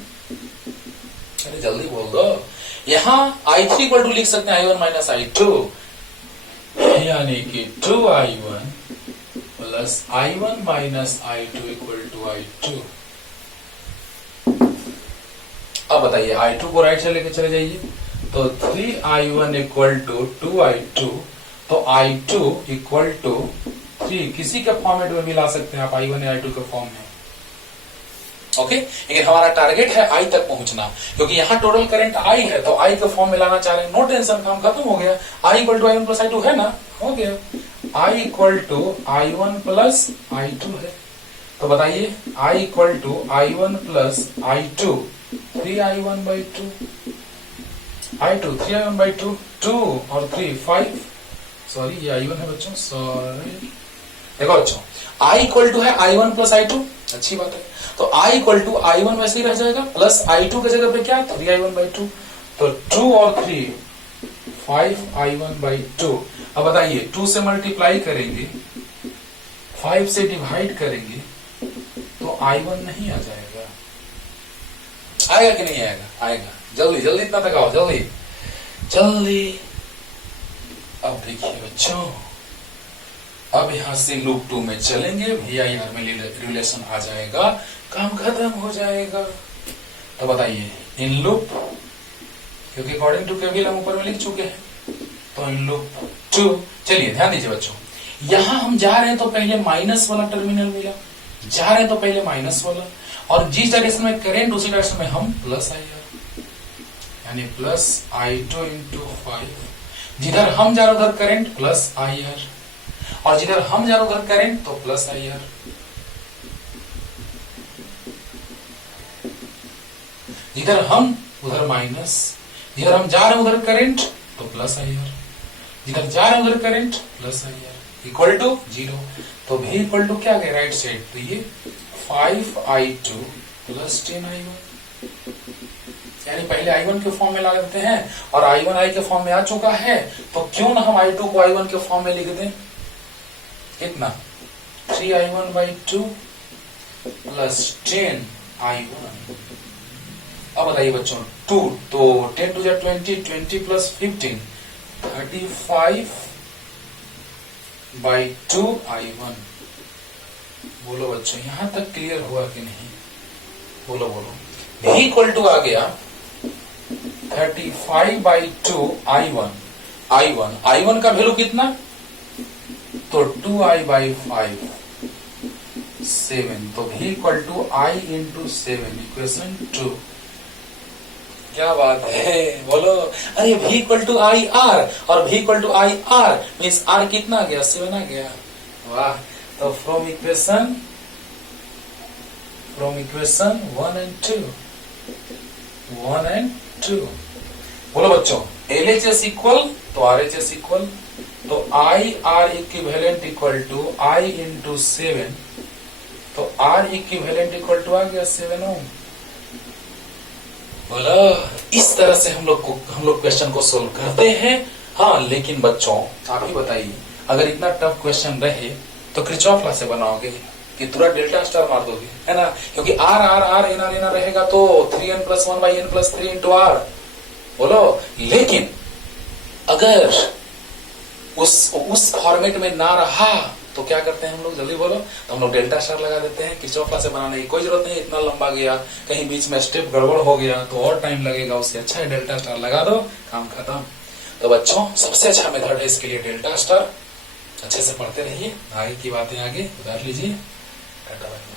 अरे जल्दी बोल दो, यहां I3 इक्वल टू लिख सकते हैं I1 माइनस I2, यानी कि 2I1 plus I1 minus I2 equal to I2। अब बताइए I2 को राइट साइड लेके चले जाइए, तो 3I1 इक्वल टू 2I2, तो I2 इक्वल टू 3 किसी के फॉर्मेट में भी ला सकते हैं आप, I1 या I2 के फॉर्म में। ओके, लेकिन हमारा टारगेट है I तक पहुंचना, क्योंकि यहाँ टोटल करंट I है, तो I के फॉर्म में लाना चाह रहे हैं। नो टेंशन, काम खत्म हो गया। I equal to I1 plus I2 है ना, हो गया। I equal to I1 plus I2 है, तो बताइए I equal to I1 plus I2 3I1 by 2, I2 3I1 by 2, 2 और 3 5, सॉरी ये I1 है बच्चों, सॉरी। देखो बच्चों I इक्वल टू है I1 प्लस I2, अच्छी बात है, तो I इक्वल टू I1 वैसे ही रह जाएगा, प्लस I2 के जगह पे क्या 3I1 बाई 2, तो 2 और 3 5I1 बाई 2। अब बताइए 2 से मल्टीप्लाई करेंगे, 5 से डिवाइड करेंगे, तो I1 नहीं आ जाएगा। आएगा कि नहीं आएगा? आएगा। जल्दी जल्दी इतना तक आओ, जल्दी जल्दी। अब देखिए बच्चों, अब यहां से लूप 2 में चलेंगे, VIR में रिलेशन आ जाएगा, काम खत्म हो जाएगा। तो बताइए इन लूप, क्योंकि अकॉर्डिंग टू केवीएल हम ऊपर में लिख चुके हैं, तो इन लूप 2, चलिए ध्यान दीजिए बच्चों, यहां हम जा रहे हैं तो पहले माइनस वाला टर्मिनल मिला, जा रहे हैं तो पहले माइनस वाला, और जिस डायरेक्शन में करंट उसी डायरेक्शन में हम प्लस आई, यानी प्लस I2 इंटू 5। जिधर हम जा रहे उधर करंट प्लस IR, और जिधर हम जा रहे उधर करंट तो प्लस IR। जिधर हम उधर माइनस, जिधर हम जा रहे उधर करंट तो प्लस IR, जिधर जा रहे उधर current plus IR equal to 0। तो भी इक्वल टू क्या गया राइट साइड, तो ये 5I2 प्लस 10I1, यानी पहले I1 के फॉर्म में ला लेते हैं, और I1 I के फॉर्म में आ चुका है, तो क्यों ना हम I2 को I1 के फॉर्म में लिख दें। कितना 3I1 बाई 2 प्लस 10I1। अब बताइए बच्चों 2, तो 10 टू 20, 20 प्लस 15 35 बाई 2I1। बोलो बच्चों यहां तक क्लियर हुआ कि नहीं? बोलो बोलो। V इक्वल टू आ गया 35 बाई 2I1। I1 का वैल्यू कितना, तो 2I बाई 5 7, तो V equal to I into 7, equation 2। क्या बात है, बोलो। अरे v equal to I R और v equal to I R means r कितना आ गया, 7 आ गया। वाह। तो फ्रॉम इक्वेशन 1 and 2 बोलो बच्चों, LHS इक्वल तो RHS इक्वल, तो I R equivalent equal to I into 7, तो R इक्विवेलेंट इक्वल टू आ गया 7 ओम। बोलो, इस तरह से हम लोग क्वेश्चन को सोल्व करते हैं। हाँ, लेकिन बच्चों आप ही बताइए, अगर इतना टफ क्वेश्चन रहे तो किरचॉफ लॉ से बनाओगे कि तुरंत डेल्टा स्टार मार दोगे, है ना? क्योंकि R R R N R N रहेगा तो 3n + 1 / n + 3 × r। बोलो, लेकिन अगर उस फॉर्मेट में ना रहा तो क्या करते हैं हम लोग, जल्दी बोलो। तो हम लोग डेल्टा स्टार लगा देते हैं। किरचॉफ लॉ से बनाने की कोई जरूरत नहीं, इतना लंबा गया, कहीं बीच में स्टेप गड़बड़ हो गया तो और टाइम लगेगा, उससे अच्छा है डेल्टा स्टार लगा दो, काम खत्म। तो बच्चों सबसे अच्छा मेथड है इसके लिए डेल्टा स्टार। अच्छे से पढ़ते रहिए, आगे की बातें आगे उतार लीजिए। Tata bye.